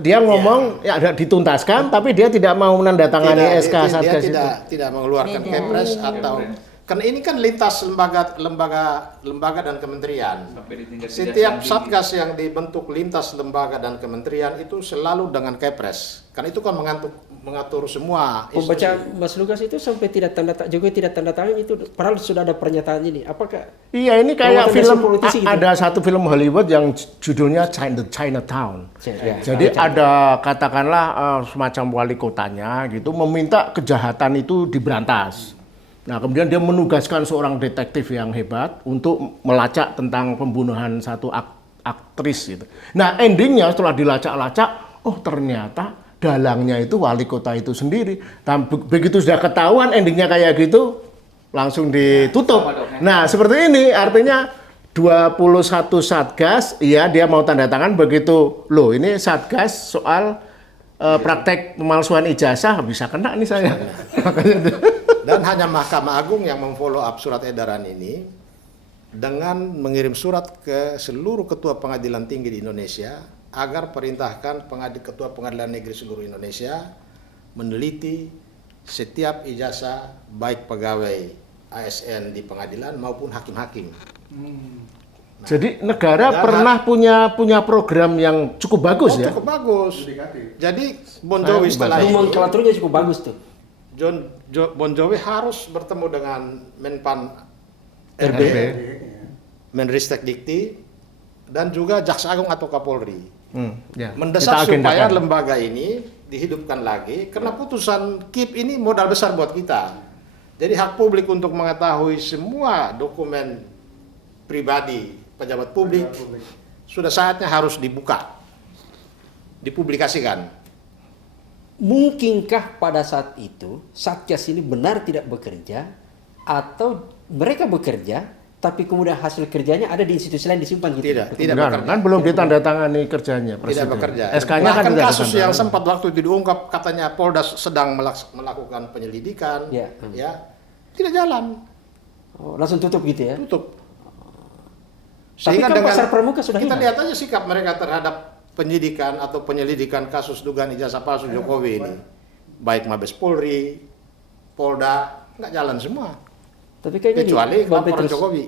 dia ngomong ya ada dituntaskan, tapi dia tidak mau menandatangani SK Satgas itu. Dia tidak mengeluarkan Kepres atau kan ini kan lintas lembaga dan kementerian. Sampai di tingkat Setiap kejaksaan Satgas yang dibentuk lintas lembaga dan kementerian itu selalu dengan Kepres. Kan itu kan mengatur semua. Pembaca Mas Lukas itu sampai Jokowi tidak tanda tangan itu, padahal sudah ada pernyataan ini. Apakah Iya, ini kayak Bahwa film politisi gitu. ada satu film Hollywood yang judulnya Chinatown. Ya, Jadi ada katakanlah semacam wali kotanya gitu meminta kejahatan itu diberantas. Nah, kemudian dia menugaskan seorang detektif yang hebat untuk melacak tentang pembunuhan satu aktris gitu. Nah, endingnya setelah dilacak-lacak, oh ternyata dalangnya itu wali kota itu sendiri. Dan begitu sudah ketahuan endingnya kayak gitu, langsung ditutup. Nah, seperti ini artinya 21 Satgas, ya dia mau tanda tangan begitu. Loh, ini Satgas soal praktek pemalsuan ijazah bisa kena nih saya. Dan hanya Mahkamah Agung yang memfollow up surat edaran ini dengan mengirim surat ke seluruh ketua pengadilan tinggi di Indonesia agar perintahkan Ketua Pengadilan Negeri seluruh Indonesia meneliti setiap ijazah baik pegawai ASN di pengadilan maupun hakim-hakim. Jadi negara pernah punya program yang cukup bagus ya. Cukup bagus. Jadi Bon Jovi setelah ini, Nomenklaturnya cukup bagus tuh. Bon Jovi harus bertemu dengan Menpan RB. Menristek Dikti, dan juga Jaksa Agung atau Kapolri. Ya. Mendesak Kita supaya agendakan. lembaga ini dihidupkan lagi, karena putusan KIP ini modal besar buat kita. Jadi hak publik untuk mengetahui semua dokumen pribadi pejabat publik sudah saatnya harus dibuka, dipublikasikan. Mungkinkah pada saat itu Satgas ini benar tidak bekerja, atau mereka bekerja tapi kemudian hasil kerjanya ada di institusi lain disimpan gitu? Tidak Enggak, bekerja. kan belum ditandatangani kerjanya Tidak Presiden. bekerja. SK-nya kan Bahkan tidak kasus yang ditandatangani. sempat waktu itu diungkap katanya Polda sedang melakukan penyelidikan, Ya. ya tidak jalan, Oh, langsung tutup gitu ya? tutup. Tapi kan pasar pramuka sudah kita hilang. lihat aja sikap mereka terhadap penyidikan atau penyelidikan kasus dugaan ijazah palsu Jokowi ini, baik Mabes Polri, Polda, nggak jalan semua. Tapi kayaknya Kecuali Bang laporan Petrus, Jokowi.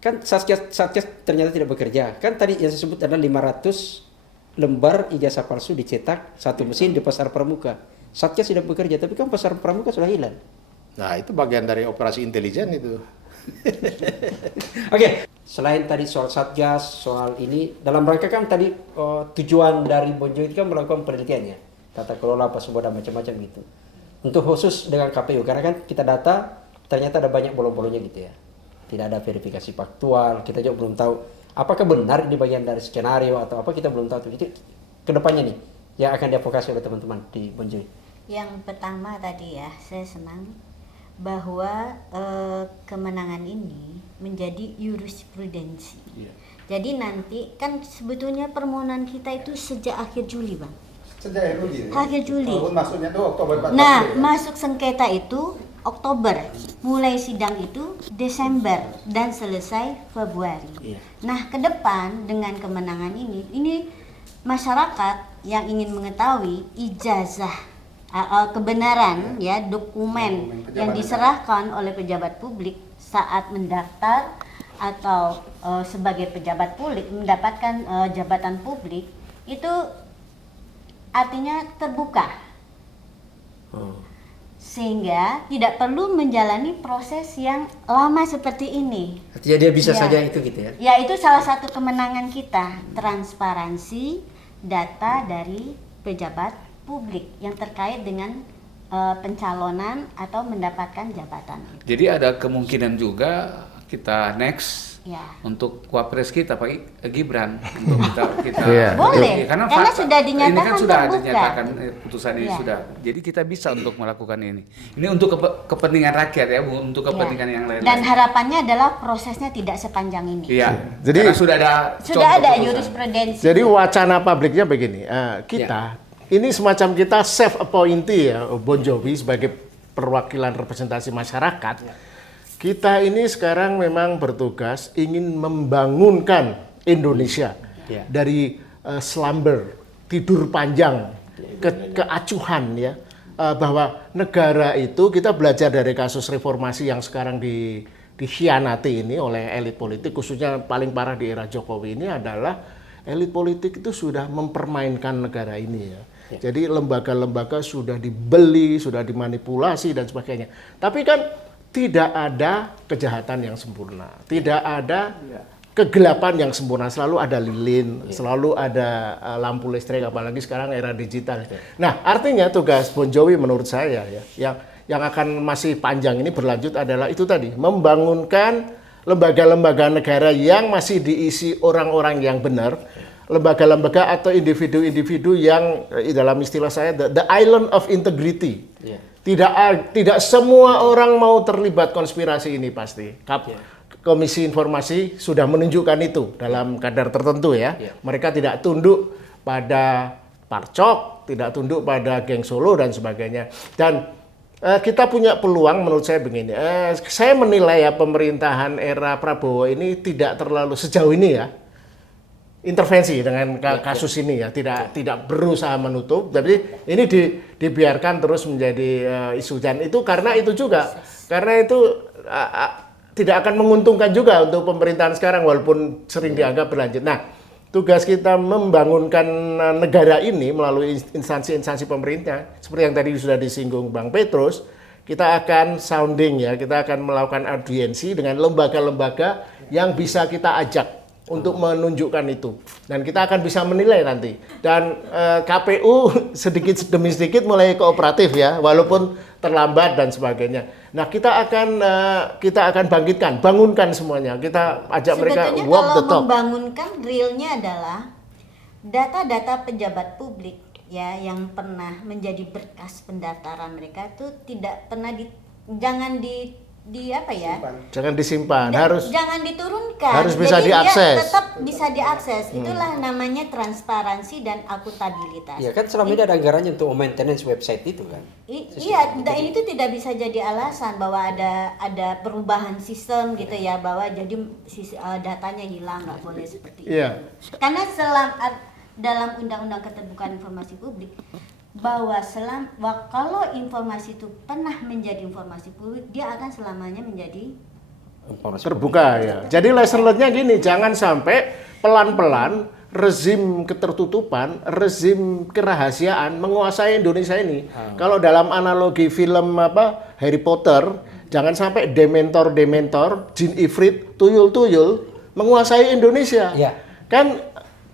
kan Satgas ternyata tidak bekerja. Kan tadi yang disebut adalah 500 lembar ijazah palsu dicetak satu mesin di pasar pramuka. Satgas tidak bekerja, tapi kan pasar pramuka sudah hilang. Nah itu bagian dari operasi intelijen itu. Oke, selain tadi soal Satgas, soal ini, dalam rangka kan tadi tujuan dari Bon Jovi itu kan melakukan penelitiannya, tata kelola apa semua dan macam-macam gitu. Untuk khusus dengan KPU, karena kan kita data ternyata ada banyak bolong-bolongnya gitu ya. Tidak ada verifikasi faktual, kita juga belum tahu apakah benar ini bagian dari skenario atau apa, kita belum tahu. Itu kedepannya nih yang akan diadvokasi oleh teman-teman di Bon Jovi. Yang pertama tadi ya, saya senang bahwa kemenangan ini menjadi jurisprudensi. Jadi nanti kan sebetulnya permohonan kita itu sejak akhir Juli, Bang. Sejak Juli. Akhir Juli. Walaupun masuknya tuh Oktober 14. Nah, masuk sengketa itu Oktober, mulai sidang itu Desember dan selesai Februari. Iya. Nah, ke depan dengan kemenangan ini masyarakat yang ingin mengetahui ijazah kebenaran ya dokumen yang diserahkan oleh pejabat publik saat mendaftar atau sebagai pejabat publik mendapatkan jabatan publik itu artinya terbuka. Sehingga tidak perlu menjalani proses yang lama seperti ini. Artinya dia bisa Ya. saja itu gitu ya. Ya, itu salah satu kemenangan kita, transparansi data dari pejabat publik yang terkait dengan pencalonan atau mendapatkan jabatan. Jadi ada kemungkinan juga kita next Ya. untuk wapres kita Pak Gibran untuk kita Iya. Boleh, karena sudah dinyatakan ini kan sudah terbuka. dinyatakan putusan ini Iya. sudah. Jadi kita bisa untuk melakukan ini. Ini untuk kepentingan rakyat ya, Bu, untuk kepentingan yang lain. Dan harapannya adalah prosesnya tidak sepanjang ini. Iya. Jadi- Karena sudah ada Sudah contoh ada putusan. jurisprudensi. Jadi wacana publiknya begini, kita ini semacam kita self appointee ya Bon Jovi sebagai perwakilan representasi masyarakat. Kita ini sekarang memang bertugas ingin membangunkan Indonesia dari slumber, tidur panjang, keacuhan ya, bahwa negara itu kita belajar dari kasus reformasi yang sekarang dikhianati ini oleh elit politik, khususnya paling parah di era Jokowi ini adalah elit politik itu sudah mempermainkan negara ini ya. Jadi lembaga-lembaga sudah dibeli, sudah dimanipulasi dan sebagainya. Tapi kan tidak ada kejahatan yang sempurna, tidak ada kegelapan yang sempurna, selalu ada lilin, selalu ada lampu listrik, apalagi sekarang era digital. Nah, artinya tugas Bon Jovi menurut saya ya, yang akan masih panjang ini berlanjut adalah itu tadi, membangunkan lembaga-lembaga negara yang masih diisi orang-orang yang benar, lembaga-lembaga atau individu-individu yang dalam istilah saya the island of integrity. Tidak semua orang mau terlibat konspirasi ini pasti. Komisi Informasi sudah menunjukkan itu dalam kadar tertentu ya. Mereka tidak tunduk pada Parcok, tidak tunduk pada geng Solo dan sebagainya. Dan kita punya peluang menurut saya begini. Saya menilai ya pemerintahan era Prabowo ini tidak terlalu sejauh ini ya. intervensi dengan kasus ini ya, tidak berusaha menutup, tapi ini dibiarkan terus menjadi isu, dan itu karena itu tidak akan menguntungkan juga untuk pemerintahan sekarang walaupun sering dianggap berlanjut. Nah, tugas kita membangunkan negara ini melalui instansi-instansi pemerintah seperti yang tadi sudah disinggung Bang Petrus. Kita akan sounding ya, kita akan melakukan audiensi dengan lembaga-lembaga yang bisa kita ajak untuk menunjukkan itu. Dan kita akan bisa menilai nanti. Dan KPU sedikit demi sedikit mulai kooperatif ya, walaupun terlambat dan sebagainya. Nah, kita akan bangunkan semuanya. Kita ajak mereka walk the talk. Kalau membangunkan realnya adalah data-data pejabat publik ya yang pernah menjadi berkas pendaftaran mereka itu tidak pernah jangan disimpan, jangan diturunkan, harus bisa jadi diakses. dia tetap bisa diakses. Itulah namanya transparansi dan akuntabilitas. Ya kan selama ini ada anggarannya untuk maintenance website itu kan. Iya, itu tidak bisa jadi alasan bahwa ada perubahan sistem gitu ya, bahwa jadi datanya hilang, nggak boleh seperti itu. Iya. Karena dalam Undang-Undang Keterbukaan Informasi Publik bahwa kalau informasi itu pernah menjadi informasi publik, dia akan selamanya menjadi terbuka ya. Jadi lesson learn-nya gini, jangan sampai pelan-pelan rezim ketertutupan, rezim kerahasiaan menguasai Indonesia ini. Kalau dalam analogi film Harry Potter, jangan sampai dementor, jin ifrit, tuyul menguasai Indonesia. Ya. Kan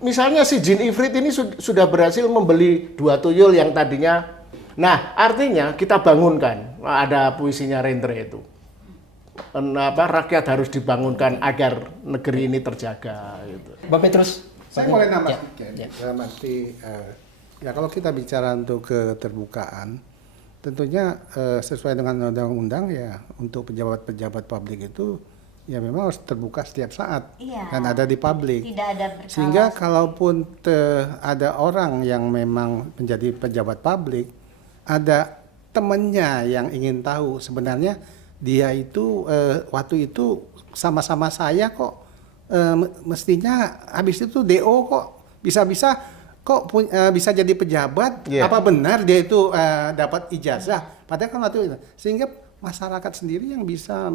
misalnya si jin ifrit ini sudah berhasil membeli 2 tuyul yang tadinya. Nah, artinya kita bangunkan. Ada puisinya Rendre itu. Rakyat harus dibangunkan agar negeri ini terjaga gitu. Bang Petrus, Saya boleh nambah Ya, sedikit. ya. Dalam arti ya kalau kita bicara untuk keterbukaan, tentunya sesuai dengan undang-undang ya untuk pejabat-pejabat publik itu ya memang harus terbuka setiap saat dan ada di publik. tidak ada berkala. Sehingga kalaupun ada orang yang memang menjadi pejabat publik, ada temannya yang ingin tahu sebenarnya dia itu waktu itu sama-sama saya kok, mestinya habis itu DO kok bisa-bisa kok bisa jadi pejabat, apa benar dia itu dapat ijazah, padahal kan waktu itu. Sehingga masyarakat sendiri yang bisa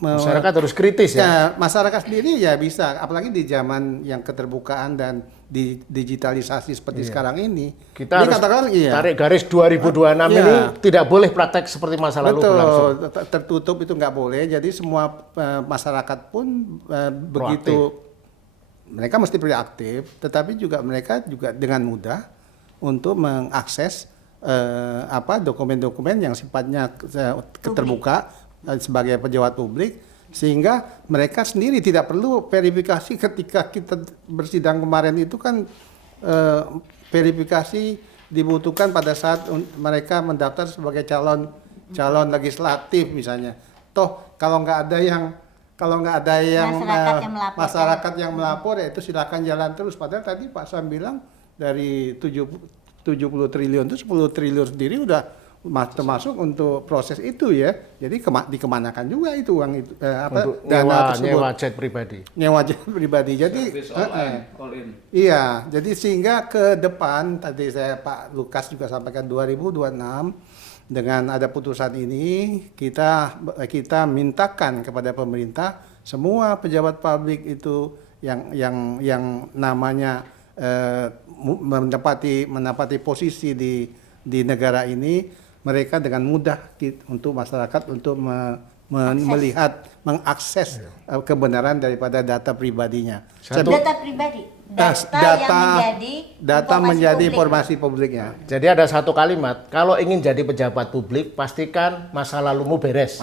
masyarakat harus kritis ya. Masyarakat sendiri ya bisa, apalagi di zaman yang keterbukaan dan di digitalisasi seperti sekarang ini. Kita harus tarik garis 2026 ini tidak boleh praktek seperti masa lalu berlangsung. Tertutup itu nggak boleh. Jadi semua masyarakat pun begitu mereka mesti proaktif, tetapi juga mereka juga dengan mudah untuk mengakses dokumen-dokumen yang sifatnya terbuka sebagai pejabat publik, sehingga mereka sendiri tidak perlu verifikasi. Ketika kita bersidang kemarin itu kan verifikasi dibutuhkan pada saat mereka mendaftar sebagai calon legislatif misalnya. Toh kalau nggak ada yang masyarakat yang melapor ya itu silakan jalan terus. Padahal tadi Pak Sam bilang dari 70 triliun itu 10 triliun sendiri udah termasuk untuk proses itu ya. Jadi dikemanakan juga itu uang itu untuk dana tersebut. nyewa jet pribadi. Nyewa jet pribadi. Jadi all in. iya, jadi sehingga ke depan tadi Pak Lukas juga sampaikan 2026 dengan ada putusan ini kita mintakan kepada pemerintah semua pejabat publik itu yang namanya menempati posisi di negara ini, mereka dengan mudah untuk masyarakat untuk melihat, mengakses kebenaran daripada data pribadinya. Data pribadi, data yang menjadi informasi publiknya. Jadi ada satu kalimat, kalau ingin jadi pejabat publik, pastikan masa lalumu beres.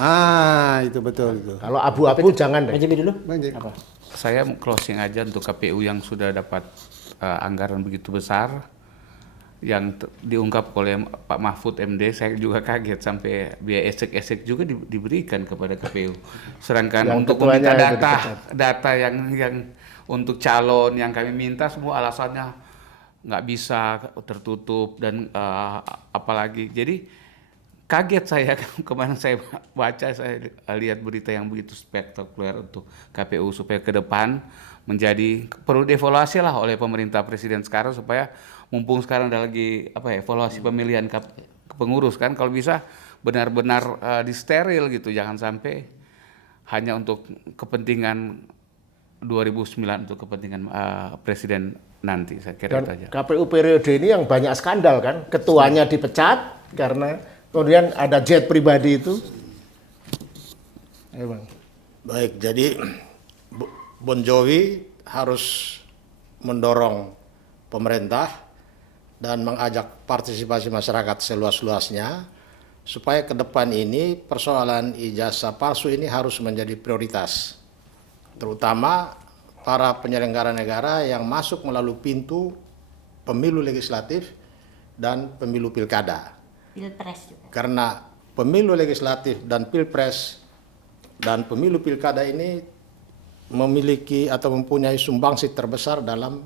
Itu betul itu. Kalau abu-abu jangan deh. dulu. Apa? Saya closing aja untuk KPU yang sudah dapat anggaran begitu besar yang diungkap oleh Pak Mahfud MD. Saya juga kaget sampai biaya esek-esek juga diberikan kepada KPU. Sedangkan Yang untuk ketuanya meminta itu data yang untuk calon yang kami minta semua alasannya nggak bisa, tertutup dan apalagi. Jadi kaget saya kemarin saya baca, saya lihat berita yang begitu spektakuler untuk KPU supaya ke depan menjadi perlu dievaluasi lah oleh pemerintah presiden sekarang supaya mumpung sekarang ada lagi evaluasi pemilihan pengurus kan, kalau bisa benar-benar disteril gitu, jangan sampai hanya untuk kepentingan 2009 untuk kepentingan presiden nanti, saya kira itu aja. Dan KPU periode ini yang banyak skandal kan, ketuanya dipecat karena kemudian ada jet pribadi itu. Ayo Bang. Baik, jadi Bon Jovi harus mendorong pemerintah dan mengajak partisipasi masyarakat seluas-luasnya supaya ke depan ini persoalan ijazah palsu ini harus menjadi prioritas. Terutama para penyelenggara negara yang masuk melalui pintu pemilu legislatif dan pemilu pilkada. Pilpres juga. Karena pemilu legislatif dan pilpres dan pemilu pilkada ini memiliki atau mempunyai sumbangsi terbesar dalam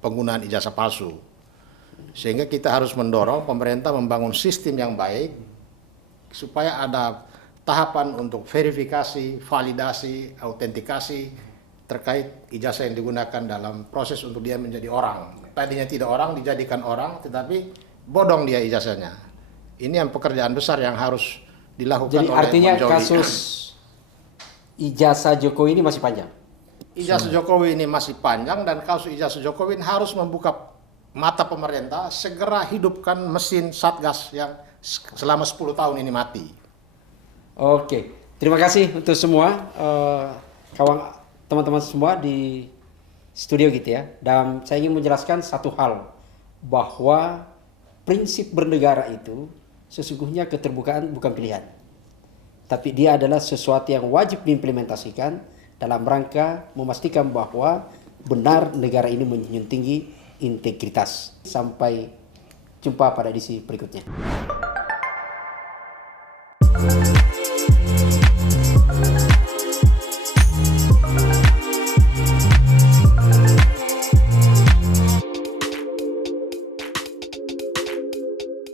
penggunaan ijazah palsu. Sehingga kita harus mendorong pemerintah membangun sistem yang baik supaya ada tahapan untuk verifikasi, validasi, autentikasi terkait ijazah yang digunakan dalam proses untuk dia menjadi orang. Tadinya tidak orang dijadikan orang, tetapi bodong dia ijazahnya. Ini yang pekerjaan besar yang harus dilakukan Jadi oleh artinya Bon Jovi. kasus ijazah Jokowi ini masih panjang. Ijazah Jokowi ini masih panjang dan kasus ijazah Jokowi ini harus membuka mata pemerintah segera hidupkan mesin Satgas yang selama 10 tahun ini mati. Oke, terima kasih untuk semua teman-teman semua di studio gitu ya. Dan saya ingin menjelaskan satu hal, bahwa prinsip bernegara itu sesungguhnya keterbukaan bukan pilihan, tapi dia adalah sesuatu yang wajib diimplementasikan dalam rangka memastikan bahwa benar negara ini menjunjung tinggi integritas. Sampai jumpa pada edisi berikutnya.